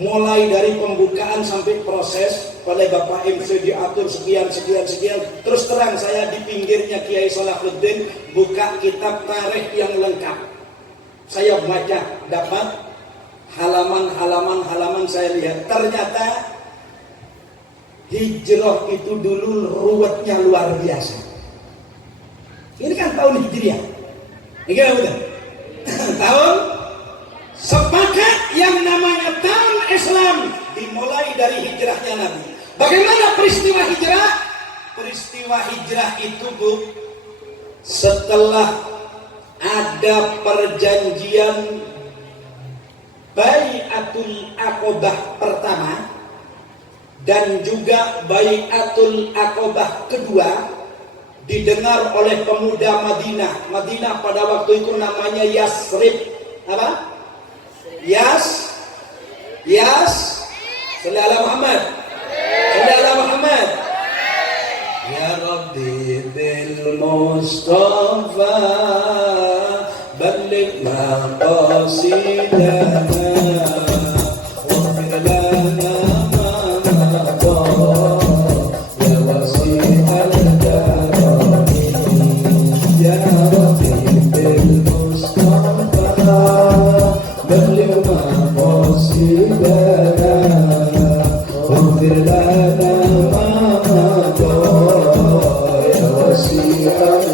mulai dari pembukaan sampai proses oleh Bapak MC diatur sekian. Terus terang saya di pinggirnya Kiai Salahuddin buka kitab tarikh yang lengkap. Saya baca, dapat halaman saya lihat. Ternyata hijrah itu dulu ruwetnya luar biasa. Ini kan tahun Hijriah. Ini kan udah. Tahun sepakat yang namanya tahun Islam dimulai dari hijrahnya Nabi. Bagaimana peristiwa hijrah? Peristiwa hijrah itu Bu, setelah ada perjanjian Bai'atul Aqobah pertama dan juga Bai'atul Aqobah kedua didengar oleh pemuda Madinah. Madinah pada waktu itu namanya Yasrib. Apa? Yas Sallallahu Muhammad. Sallallahu Muhammad. Ya Rabbi bil Mustafa balligh maqasidana wa lana ya wasi'al darani ya Rabbi bil Mustafa balligh maqasidana wa lana ya wasi'al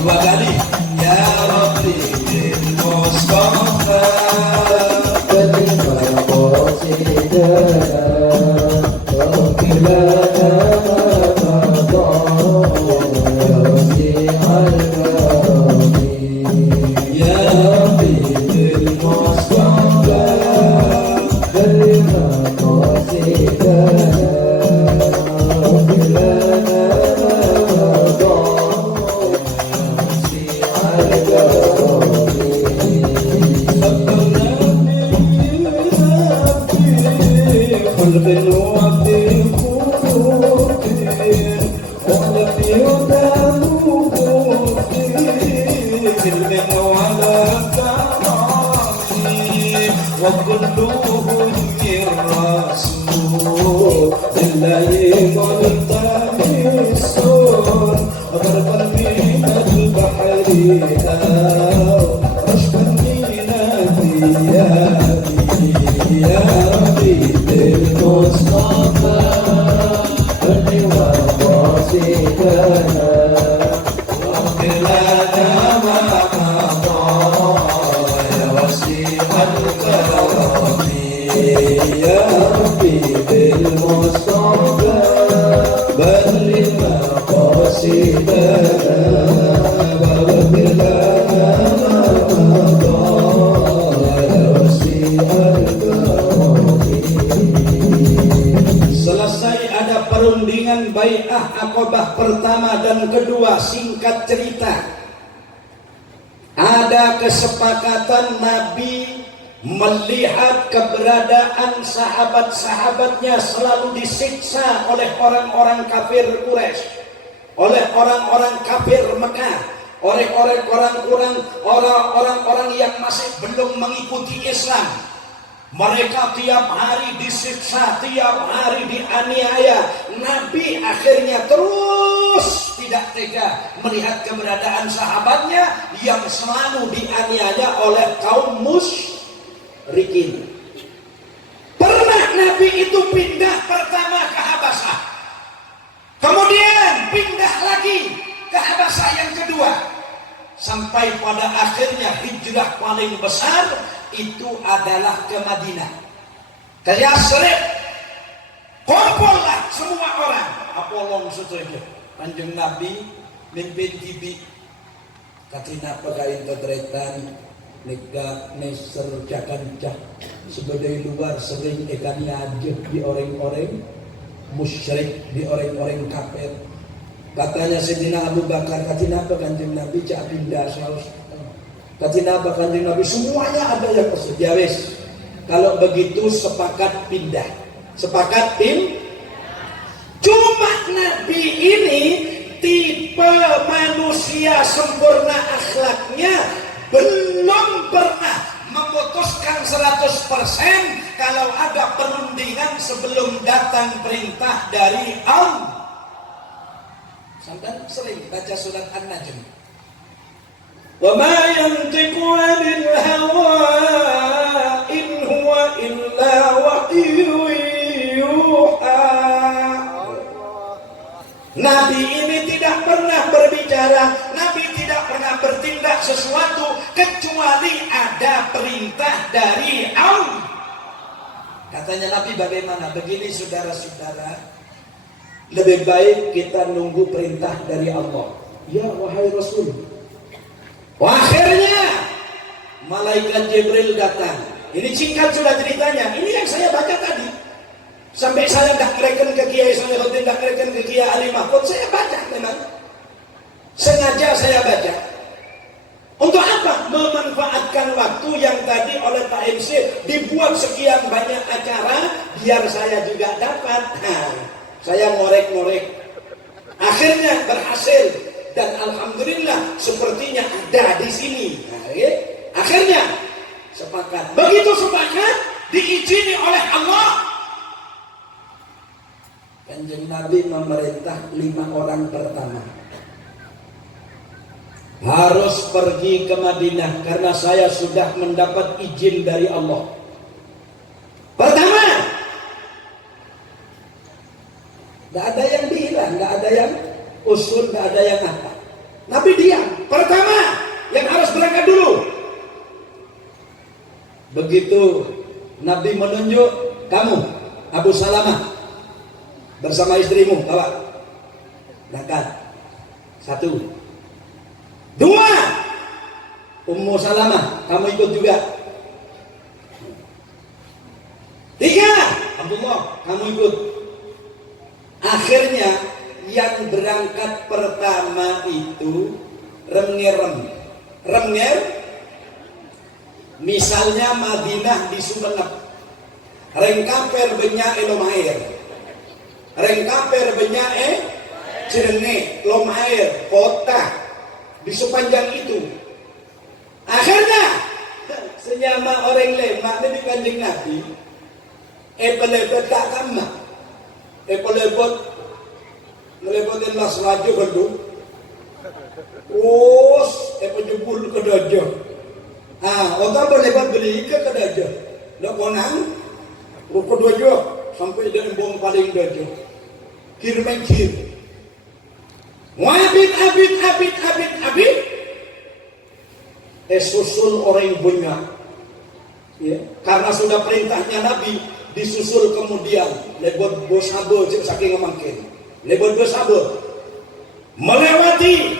dua kali ya Rabbi bil Mustafa balligh maqasidana سلم ولا كرامي وكلهم الرسول لله ملتمسون غربا من البحر أو رشفا من الثياب يا ربي بالمصطفى بلغ قاصدنا واغفر لنا ما مضى يا وسيع الكرم يا ربي بالمصطفى بلغ مقاصدنا واغفر لنا ما مضى يا وسيع الكرم. Selesai ada perundingan bai'ah Aqabah pertama dan kedua, singkat cerita ada kesepakatan Nabi melihat keberadaan sahabat-sahabatnya selalu disiksa oleh orang-orang kafir Quraisy, oleh orang-orang kafir Mekah, oleh orang-orang yang masih belum mengikuti Islam. Mereka tiap hari disiksa, tiap hari dianiaya. Nabi akhirnya terus tidak tega melihat keberadaan sahabatnya yang selalu dianiaya oleh kaum musyrikin. Pernah Nabi itu pindah pertama ke Habasyah, kemudian pindah lagi ke Habasyah yang kedua, sampai pada akhirnya hijrah paling besar itu adalah ke Madinah, ke Yasrib. Kumpullah semua orang, apolong setuju. Kanjeng Nabi mimpin tibi katina pagain tetretan nikah neser jakancah sebagai luar sering ikannya aja di orang-orang musyrik, di orang-orang kafir. Katanya Sayyidina Abu Bakar, katina apa Kanjeng Nabi cak pindah saus. Katina apa Kanjeng Nabi, semuanya ada yang bersedia wis. Kalau begitu sepakat pindah. Sepakat Cuma Nabi ini tipe manusia sempurna akhlaknya, belum pernah memutuskan 100% kalau ada perundingan sebelum datang perintah dari Allah. Sampai sering baca surat An-Najm. Wa ma yantiqu 'anil hawa in huwa illa wahyun yuha. Nabi ini tidak pernah berbicara, Nabi tidak pernah bertindak sesuatu kecuali ada perintah dari Allah. Katanya Nabi bagaimana? Begini saudara-saudara, lebih baik kita nunggu perintah dari Allah. Ya wahai Rasul. Akhirnya malaikat Jibril datang. Ini singkat sudah ceritanya. Ini yang saya baca tadi. Sampai saya dak reken ke Kiai Salihuddin, dak reken ke Kiai Ali Mahfud, saya baca memang. Sengaja saya baca. Untuk apa? Memanfaatkan waktu yang tadi oleh Pak MC dibuat sekian banyak acara biar saya juga dapat. Nah, saya ngorek-ngorek. Akhirnya berhasil. Dan alhamdulillah sepertinya ada di sini. Nah, ya. Akhirnya sepakat. Begitu sepakat diizini oleh Allah. Kanjeng Nabi memerintah 5 orang pertama harus pergi ke Madinah karena saya sudah mendapat izin dari Allah. Pertama, tidak ada yang bilang, tidak ada yang usul, tidak ada yang apa. Nabi diam. Pertama yang harus berangkat dulu. Begitu Nabi menunjuk, kamu Abu Salamah bersama istrimu bawa berangkat. 1, 2, Ummu Salamah kamu ikut juga. 3, Abdullah kamu ikut. Akhirnya yang berangkat pertama itu remnger. Misalnya Madinah di Sumenep, rengkaper benyak Lomair, rengkaper benyak Cirene, Lomair, kota di sepanjang itu. senyama orang lemak ni di Kanjeng Nabi. Pelebet tak kamak. Pelebet ngelepotin las laju berdua. Terus penjebur ke dojo. Orang berlebat beli ke dojo. Nak konang, ke dojo sampai dia embong paling dojo. Kir mengkir. Abid. Susul orang bunga. Ya, karena sudah perintahnya Nabi, disusul kemudian lebot bosabo saking ngemangkin. Lebot bosabo melewati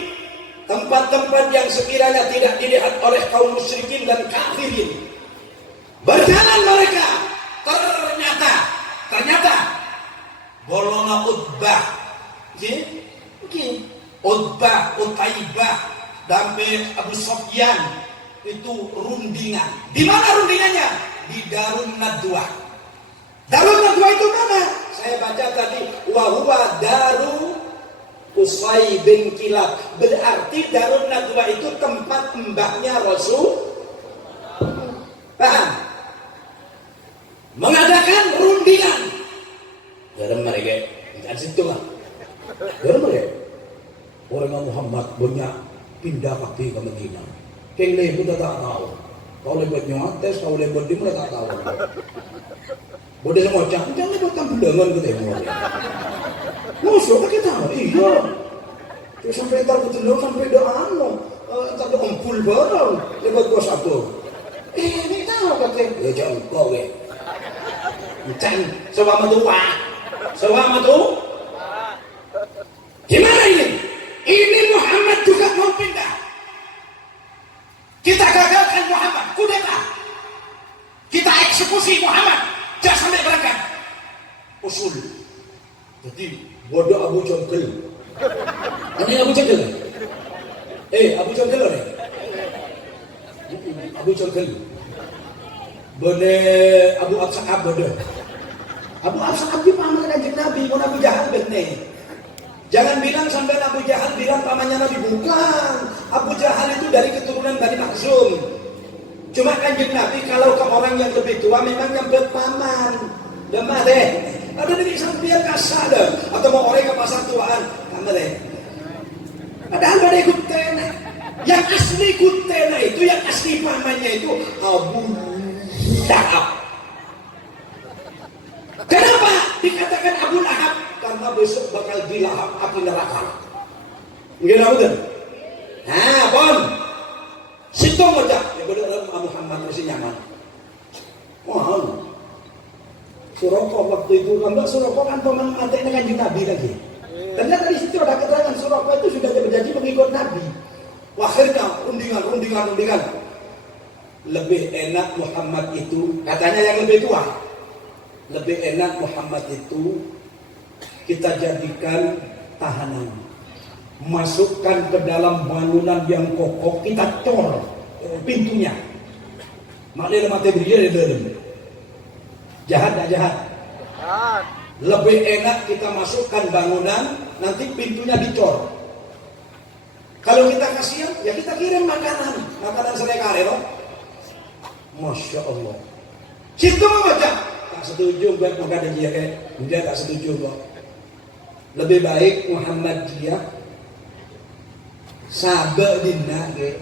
tempat-tempat yang sekiranya tidak dilihat oleh kaum musyrikin dan kafirin. Berjalan mereka, ternyata golongan Utbah, Utbah, Utaibah, sampai Abu Sufyan itu rundingan. Di mana rundingannya? Di Darun Nadwa. Darun Nadwa itu mana? Saya baca tadi, wahuwa Daru Usai bin Kilab. Berarti Darun Nadwa itu tempat mbahnya Rasul. Paham? Mengadakan rundingan. Dalam mereka, jangan situ lah. Dalam mereka, orang Muhammad banyak pindah kaki ke Medina. Keng udah tak tahu. Kau lebih nyotes, kau lebih di mana tak tahu. Boleh semua jangan lebih tampilan ke tengok. Musuh kita, iya. Terus sampai tar betul sampai doa tak ada ompul barang lewat bos satu. Ini tahu kata, ya jangan kau ke. Jangan sewama tu. Gimana ini? Ini Muhammad juga mau pindah. Kita gagalkan Muhammad, kudeta. Kita eksekusi Muhammad, jangan sampai berangkat. Usul. Jadi bodoh Abu Jongkel. Ini Abu Jongkel. Abu Jongkel ni. Abu Jongkel. Boleh Abu Absa'ab bodoh. Abu Absa'ab itu paman Kanjeng Nabi, mau Nabi Jahal benar. Jangan bilang sampai Abu Jahal bilang pamannya Nabi, bukan. Abu Jahal itu dari keturunan Bani Makhzum. Cuma Kanjeng Nabi kalau ke orang yang lebih tua memang yang berpaman. Demah deh. Ada dari sampai kasar deh. Atau mau orang ke pasar tuaan, kamu deh. Padahal pada ikut tena. Yang asli ikut tena itu, yang asli pamannya itu Abu Lahab. Kenapa dikatakan Abu Lahab? Karena besok bakal dilahap api neraka. Mungkin betul. Bon. Situ mojak. Ya benar Muhammad masih nyaman. Wow. Suroko waktu itu, kan Suroko kan teman anteknya Kanjeng Nabi lagi. Ternyata di situ ada keterangan Suroko itu sudah terjadi pengikut Nabi. Akhirnya rundingan. Lebih enak Muhammad itu, katanya yang lebih tua. Lebih enak Muhammad itu kita jadikan tahanan. Masukkan ke dalam bangunan yang kokoh, kita cor pintunya. Maknanya mati beriya dalam. Jahat tak jahat? Lebih enak kita masukkan bangunan, nanti pintunya dicor. Kalau kita kasihan, ya kita kirim makanan selekare loh. Masya Allah. Situ membaca. Tak setuju buat makanan dia dia tak setuju kok. Lebih baik Muhammadiyah sabar dinna ke.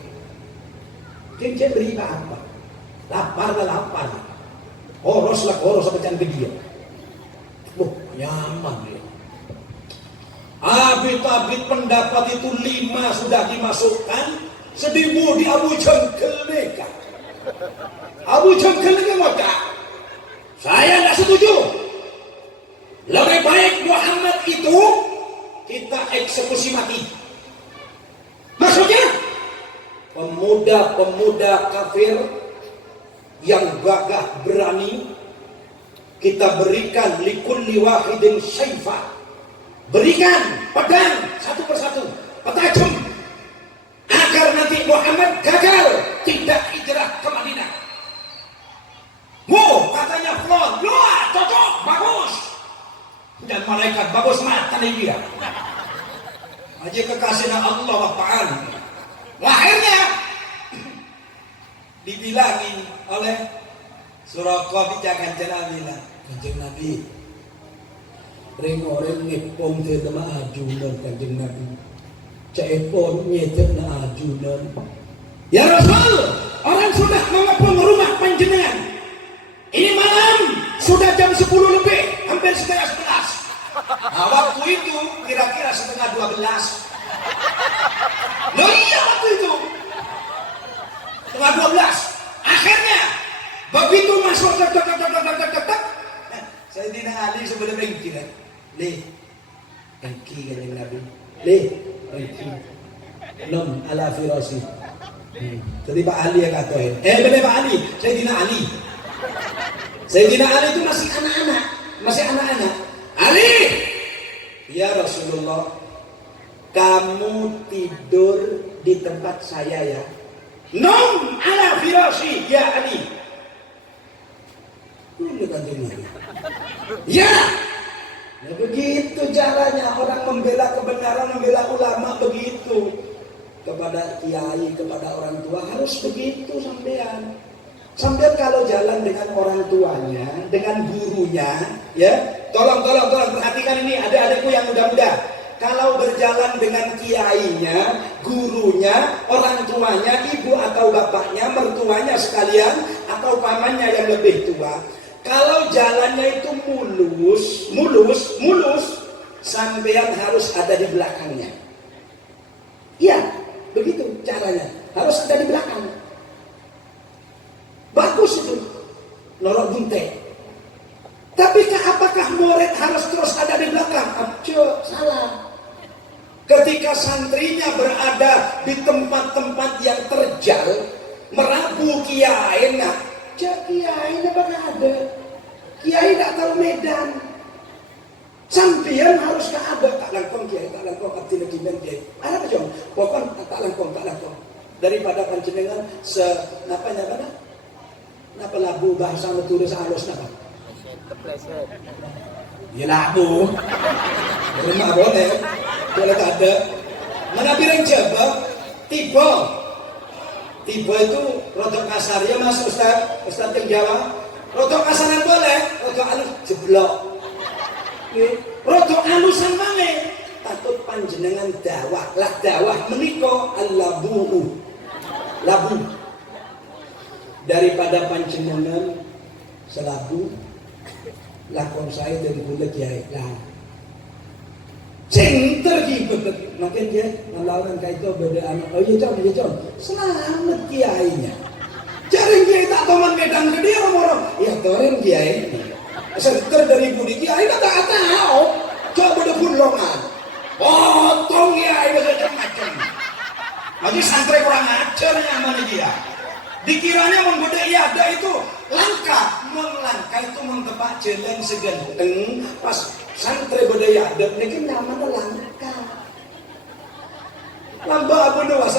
Kincir beri apa? Lapar. Horos pecahan ke dia. Nyaman dia. Abid pendapat itu 5 sudah dimasukkan. Sedibu di Abu Jongkel mereka. Abu Jongkel ini maka saya tidak setuju. Lebih baik Muhammad itu kita eksekusi mati. Maksudnya pemuda kafir yang gagah berani kita berikan likulli wahidin syaifa. Berikan pedang satu persatu, petajam, agar nanti Muhammad gagal tidak hijrah ke Madinah. Katanya Flon, cocok, bagus. Dan malaikat bagus mata dia. Aja kekasihan Allah Ta'ala. Akhirnya dibilangin oleh Suraka bicara bilang, Kanjeng Nabi, orang ngepong ke tema ajunan Kanjeng Nabi, caepon nyetek na ajunan. Ya Rasul, orang sudah mengepung rumah panjenengan. Ini malam sudah jam 10 lebih, hampir setengah 11. Nah, waktu itu kira-kira setengah 12. Loh iya waktu itu setengah 12. Akhirnya begitu masuk Sayyidina Ali sebelum bengki kan, bengki Kanjeng Nabi, bengki nom ala firasi. Jadi Pak Ali yang katakan, benar Pak Ali, Sayyidina Ali itu masih anak-anak. Ali, ya Rasulullah, kamu tidur di tempat saya ya. Nom ala firasi ya Ali. Ini Kanjeng Nabi. Ya begitu caranya orang membela kebenaran, membela ulama begitu. Kepada kiai, kepada orang tua harus begitu sampean. Sampean kalau jalan dengan orang tuanya, dengan gurunya, ya, tolong perhatikan ini adik-adikku yang muda-muda. Kalau berjalan dengan kiainya, gurunya, orang tuanya, ibu atau bapaknya, mertuanya sekalian, atau pamannya yang lebih tua, kalau jalannya itu mulus, sampean harus ada di belakangnya. Iya, begitu caranya. Harus ada di belakang. Bagus itu, norok bunte. Tapi apakah murid harus terus ada di belakang? Salah. Ketika santrinya berada di tempat-tempat yang terjal, merabu kiai, kiai apakah ada? Kiai tak tahu medan. Sampian harus ada tak langkong kiai, tak langkong abdi negimen kiai. Ada apa jom? Pokoknya tak langkong. Daripada panjenengan napa labu bahasa tulis halus napa? Kepleset. Ya labu. Rumah boleh. Boleh tak ada. Mana pirang jaba? Tiba itu rodok kasar ya Mas Ustaz yang Jawa. Rodok kasaran boleh, rodok halus jeblok. Rodok halusan maneh. Takut panjenengan dakwah menika al-labu. Labu. Daripada panjenengan selabu lakon saya dari bulan kiai lah. Center gitu, makin dia melawan kayak itu beda anak. Oh iya John, selamat kiainya. Cari kiai tak toman medan ke dia orang. Ya toren kiai. Center dari budi kiai tak tahu. Coba udah bulongan. Potong kiai macam-macam. Lagi santri kurang ajar yang mana dia. Dikiranya menggoda iada itu langka itu mengebak jalan seganteng pas santri budaya adat ini nyaman langka. Lamba Abu Nuwas,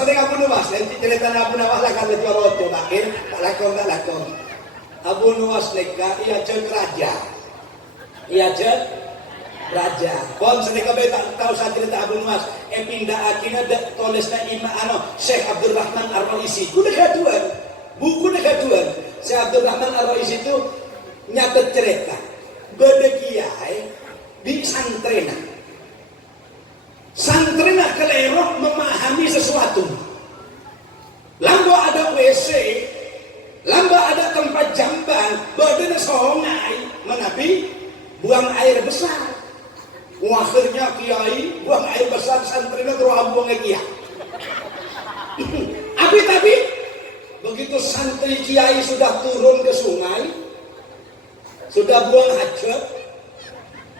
nanti cerita Abu Nuwas lah kan itu roto akhir tak lakon. Abu Nuwas leka ia jad raja. Kon sedekah beta tahu saya cerita Abu Nuwas. Pindah akhirnya tulisnya Imam Syekh Abdul Rahman Ar-Raisi. Buku negaduan. Syekh Abdul Rahman Ar-Raisi itu nyatet cerita beda kiai di santrena keliru memahami sesuatu. Lambo ada WC, lambo ada tempat jamban, beda songai menapi buang air besar. Akhirnya kiai buang air besar, santrena terus buang kiai. Tapi begitu santri kiai sudah turun ke sungai, sudah buang hajat,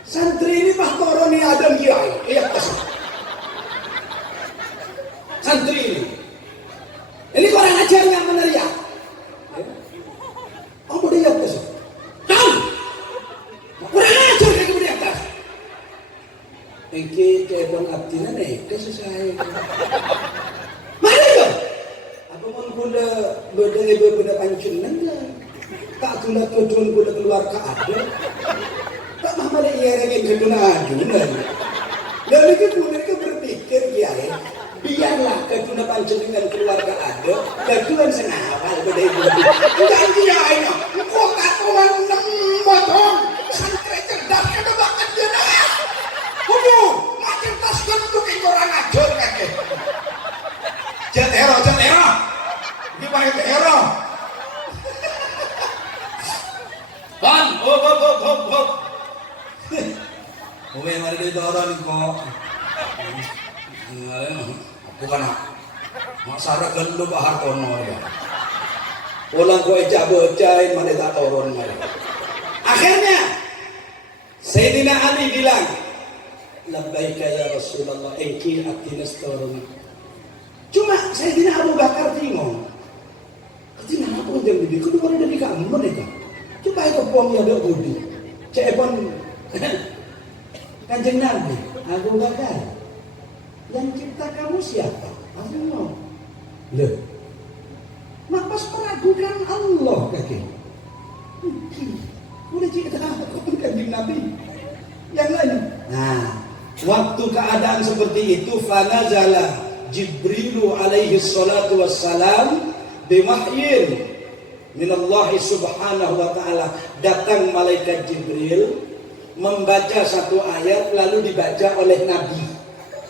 santri ini pas turun ini ada kiai, iya kasih. Santri ini orang ajar yang meneriak. Oh boleh lihat kasih. Tahu? Kurang ajar kayak di atas. Ini kayak bang abdinya nih, kasih saya. Mana itu? Apa pun benda pancunan kan? Tak guna tujuan guna keluar ke ada. Tak mah ia ingin keduna ajunan. Dan mereka berpikir kiai biarlah kedua panjenengan keluarga ada kedua senawal pada ibu dan dia ini kok katuan potong santri cerdas ada bakat dia nah macam tas kan untuk orang ajar kakek jatero gimana jatero kan hop Oke, mari kita orang kok bukan masyarakat dulu Pak Hartono ya ulang kue cabai mana tak turun mari akhirnya Sayyidina Ali bilang labbaika ya Rasulullah engki atinas turun cuma Sayyidina Abu Bakar bingung ketika apa yang jadi kedua dari kamu mereka coba itu puang ya ada budi cepon Kanjeng Nabi Abu Bakar yang cipta kamu siapa? Allah. Loh, mapas meragukan Allah kakek. Udah cipta aku Kanjeng Nabi. Yang lain. Nah, waktu keadaan seperti itu, fanazala Jibrilu alaihi salatu wassalam bimahyin minallahi subhanahu wa ta'ala. Datang malaikat Jibril membaca satu ayat lalu dibaca oleh Nabi.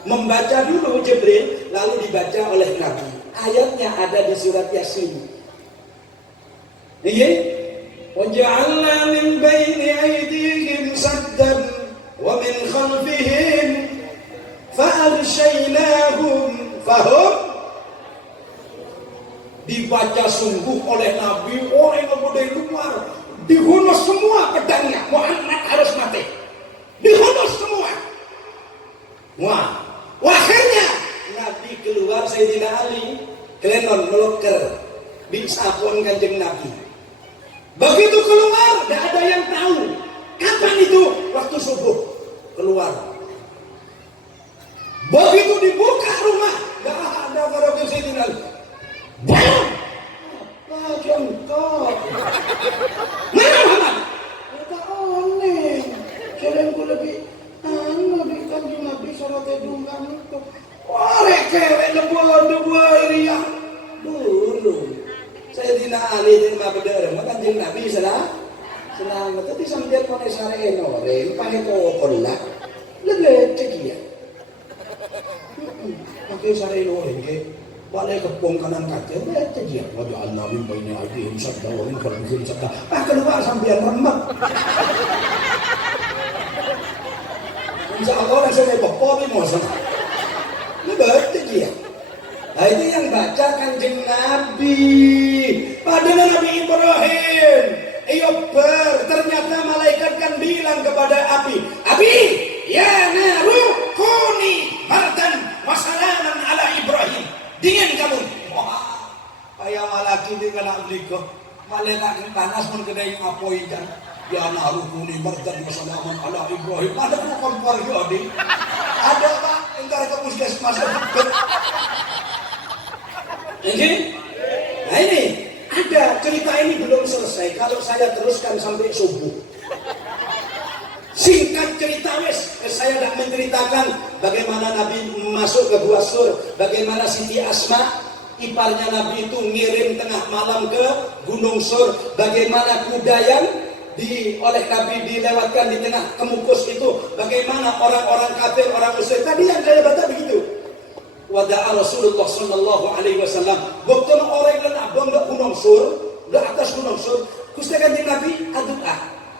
Membaca dulu Jibril lalu dibaca oleh Nabi. Ayatnya ada di surat Yasin. Iya. Waja'alna min baini aydihim saddan wa min khalfihim fa'arshaynahum fahum dibaca sungguh oleh Nabi orang yang dari luar dihunus semua pedangnya Muhammad harus mati dihunus semua wah akhirnya Nabi keluar Sayyidina Ali kelenon meloker di sapon Kanjeng Nabi begitu keluar tidak ada yang tahu kapan itu waktu subuh keluar begitu dibuka rumah tidak ada para Sayyidina Ali bang apa jengkok mana Muhammad kita oneng selain ku lebih Nabi Kanjeng Nabi syarat edungan itu orek cewek lebuah iriah dulu Sayyidina Ali terima berdara Kanjeng Nabi selamat tapi sambil pakai sare noreng pakai kokon lah lebih cekia pakai sare noreng ke balai kepung kanan kaca lebih cekia wajah Nabi baini adihim sadda wa min khalfihim sadda keluar sambil remak Insya Allah langsung epok ini mau sama. Ini baca dia. Nah itu yang baca Kanjeng Nabi. Padahal Nabi Ibrahim. Ternyata malaikat kan bilang kepada api. Api, ya naru kuni bardan wasalaman ala Ibrahim. Dingin kamu. Wah, kayak malaki di kena beliau. Malaikat panas pun kedai ngapoi kan. Ya narukuni bardan wasalaman ala Ibrahim. Ada bukan keluarga di? Ada pak? Entar ke puskesmas deket. Ini? Nah ini ada cerita ini belum selesai. Kalau saya teruskan sampai subuh. Singkat cerita saya tidak menceritakan bagaimana Nabi masuk ke Gua Sur, bagaimana Siti Asma iparnya Nabi itu ngirim tengah malam ke Gunung Sur, bagaimana kuda yang oleh Nabi dilewatkan di tengah kemukus itu, bagaimana orang-orang kafir, orang musyrik tadi yang saya baca begitu. Wada'a Rasulullah sallallahu alaihi wasallam waktu orang yang abang di Gunung Sur, di atas Gunung Sur, Gusti Kanjeng Nabi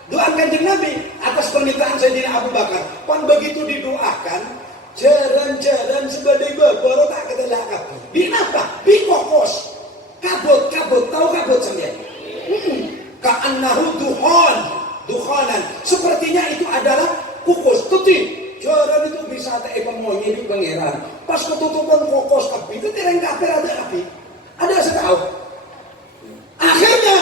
doa Kanjeng Nabi atas permintaan Sayyidina Abu Bakar. Pan begitu didoakan, jaran-jaran sebagai babar tak ketelakap. Di apa? Di kokos. Kabut, tahu kabut sampean? Ka'annahu dukhanan. Sepertinya itu adalah kukus, tuti. Jaran itu bisa tak pengonyi di pangeran. Pas ketutupan kokos api itu tereng kafir ada api. Ada setahu. Akhirnya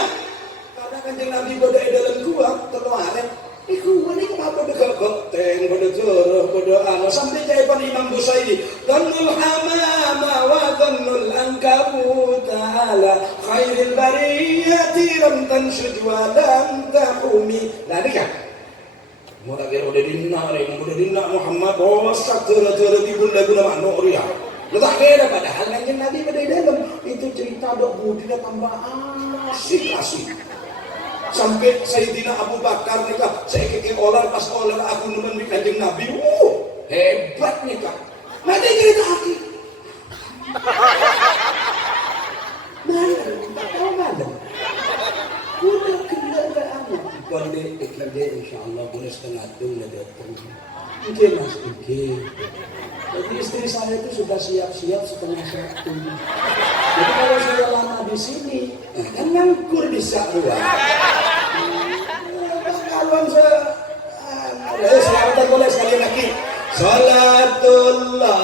karena Kanjeng Nabi badai dalam gua terluarin. Iku ini kenapa degak teng pada joroh pada ana sampai jawaban Imam Busairi. Dhannul hamama wa dhannul ankabut ta'ala khairil bariyati lam tanshuj wa lam tahumi. Nah ini kan mau tak kira udah dinna Muhammad bawa sak jara-jara di bunda-bunda makno ria Lu tak kira padahal Kanjeng Nabi pada dalam itu cerita dok budi tambah asik. Sampai Sayyidina Abu Bakar nikah, saya keke olar pas olar aku nemen di Kanjeng Nabi. Hebat nikah. Nanti cerita aki. Malam, tak tahu malam. Udah kendaraan. Kondek insyaAllah boleh setengah tung ya datang. Mungkin mas, mungkin. Jadi istri saya itu sudah siap-siap setengah satu. Jadi kalau sudah lama di sini, kan ngangkur di Syakruan. Kalau saya boleh sekali lagi. Salatullah,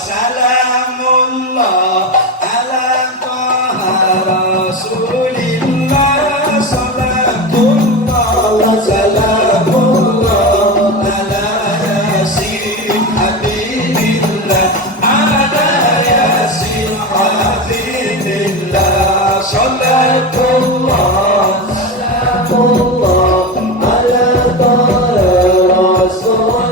salamullah, ala taha rasulillah. Salatullah, salamullah, ala yasin habibillah, ala yasin habibillah. Salatullah, salamullah, ala taha rasulillah.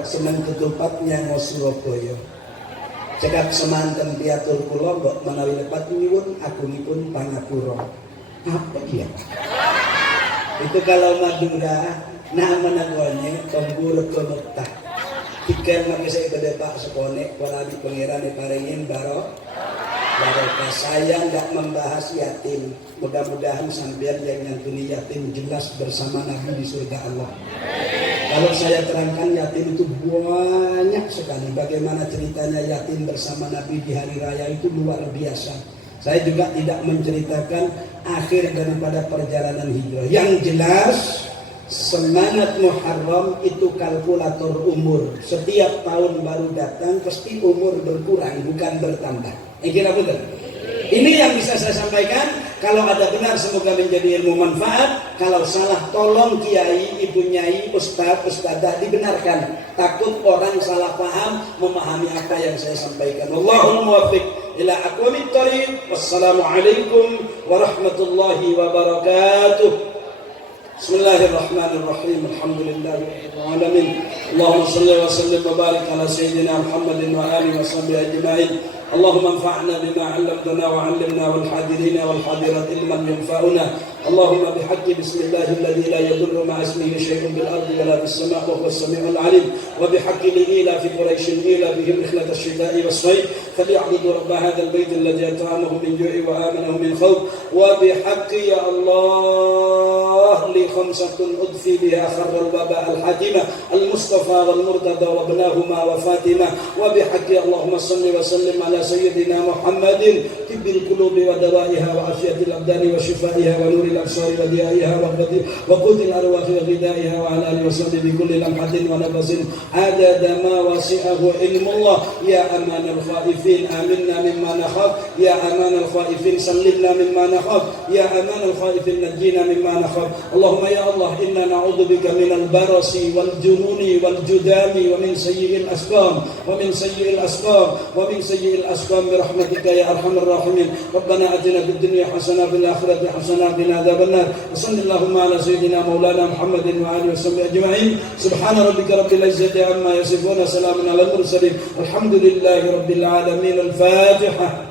Senang ketupatnya mau Surabaya. Cekap semanten piatur kula mbok menawi lepat nyuwun agungipun pangapura. Apa dia? Itu kalau Madura nama nagone Tombur Konota. Tiga mangke saya gede Pak Sepone para di pangeran paringin barokah. Saya enggak membahas yatim. Mudah-mudahan sampean yang nyantuni yatim jelas bersama Nabi di surga Allah. Kalau saya terangkan yatim itu banyak sekali. Bagaimana ceritanya yatim bersama Nabi di hari raya itu luar biasa. Saya juga tidak menceritakan akhir daripada perjalanan hijrah. Yang jelas semangat Muharram itu kalkulator umur. Setiap tahun baru datang pasti umur berkurang bukan bertambah. Kira betul? Ini yang bisa saya sampaikan. Kalau ada benar semoga menjadi ilmu manfaat. Kalau salah tolong kiai, ibu nyai, ustaz, ustadzah dibenarkan. Takut orang salah paham memahami apa yang saya sampaikan. Allahumma muwaffiq ila aqwamit thariq. Wassalamualaikum warahmatullahi wabarakatuh. Bismillahirrahmanirrahim. Alhamdulillahirabbil alamin. Allahumma shalli wa sallim wa barik ala sayyidina Muhammadin wa alihi wa sahbihi ajma'in. اللهم انفعنا بما علمتنا وعلمنا والحاضرين والحاضرات علما ينفعنا. اللهم بحق بسم الله الذي لا يضر مع اسمه شيء بالارض ولا في السماء وهو السميع العليم. وبحق لإيلاف قريش إيلافهم رحلة الشتاء والصيف فليعبدوا رب هذا البيت الذي أطعمهم من جوع وآمنهم من خوف. وبحق يا الله لخمسة أضفي بها خر الوباء الحاتمة المصطفى والمرتضى وابناهما وفاطمة. وبحق اللهم صل وسلم على سيدنا محمد طب القلوب ودوائها وعافية الأبدان وشفائها ونور الأبصار وديائها وقوت الأرواح وغذائها وعلى آله وصحبه بكل لمحة ونفس عدد ما وسعه علم الله. يا أمان الخائفين آمنا مما نخاف. يا أمان الخائفين سلمنا مما نخاف. يا أمان الخائفين نجينا مما نخاف. اللهم يا الله إنا نعوذ بك من البرص والجنون والجذام ومن سيء الأسقام ومن سيء الأسقام برحمتك يا أرحم الراحمين. ربنا آتنا في الدنيا حسنة وفي الآخرة حسنة وقنا عذاب النار. وصل اللهم على سيدنا مولانا محمد وآله وصحبه أجمعين. سبحان ربك رب العزة عما يصفون. سلام على المرسلين. الحمد لله رب العالمين. الفاتحة.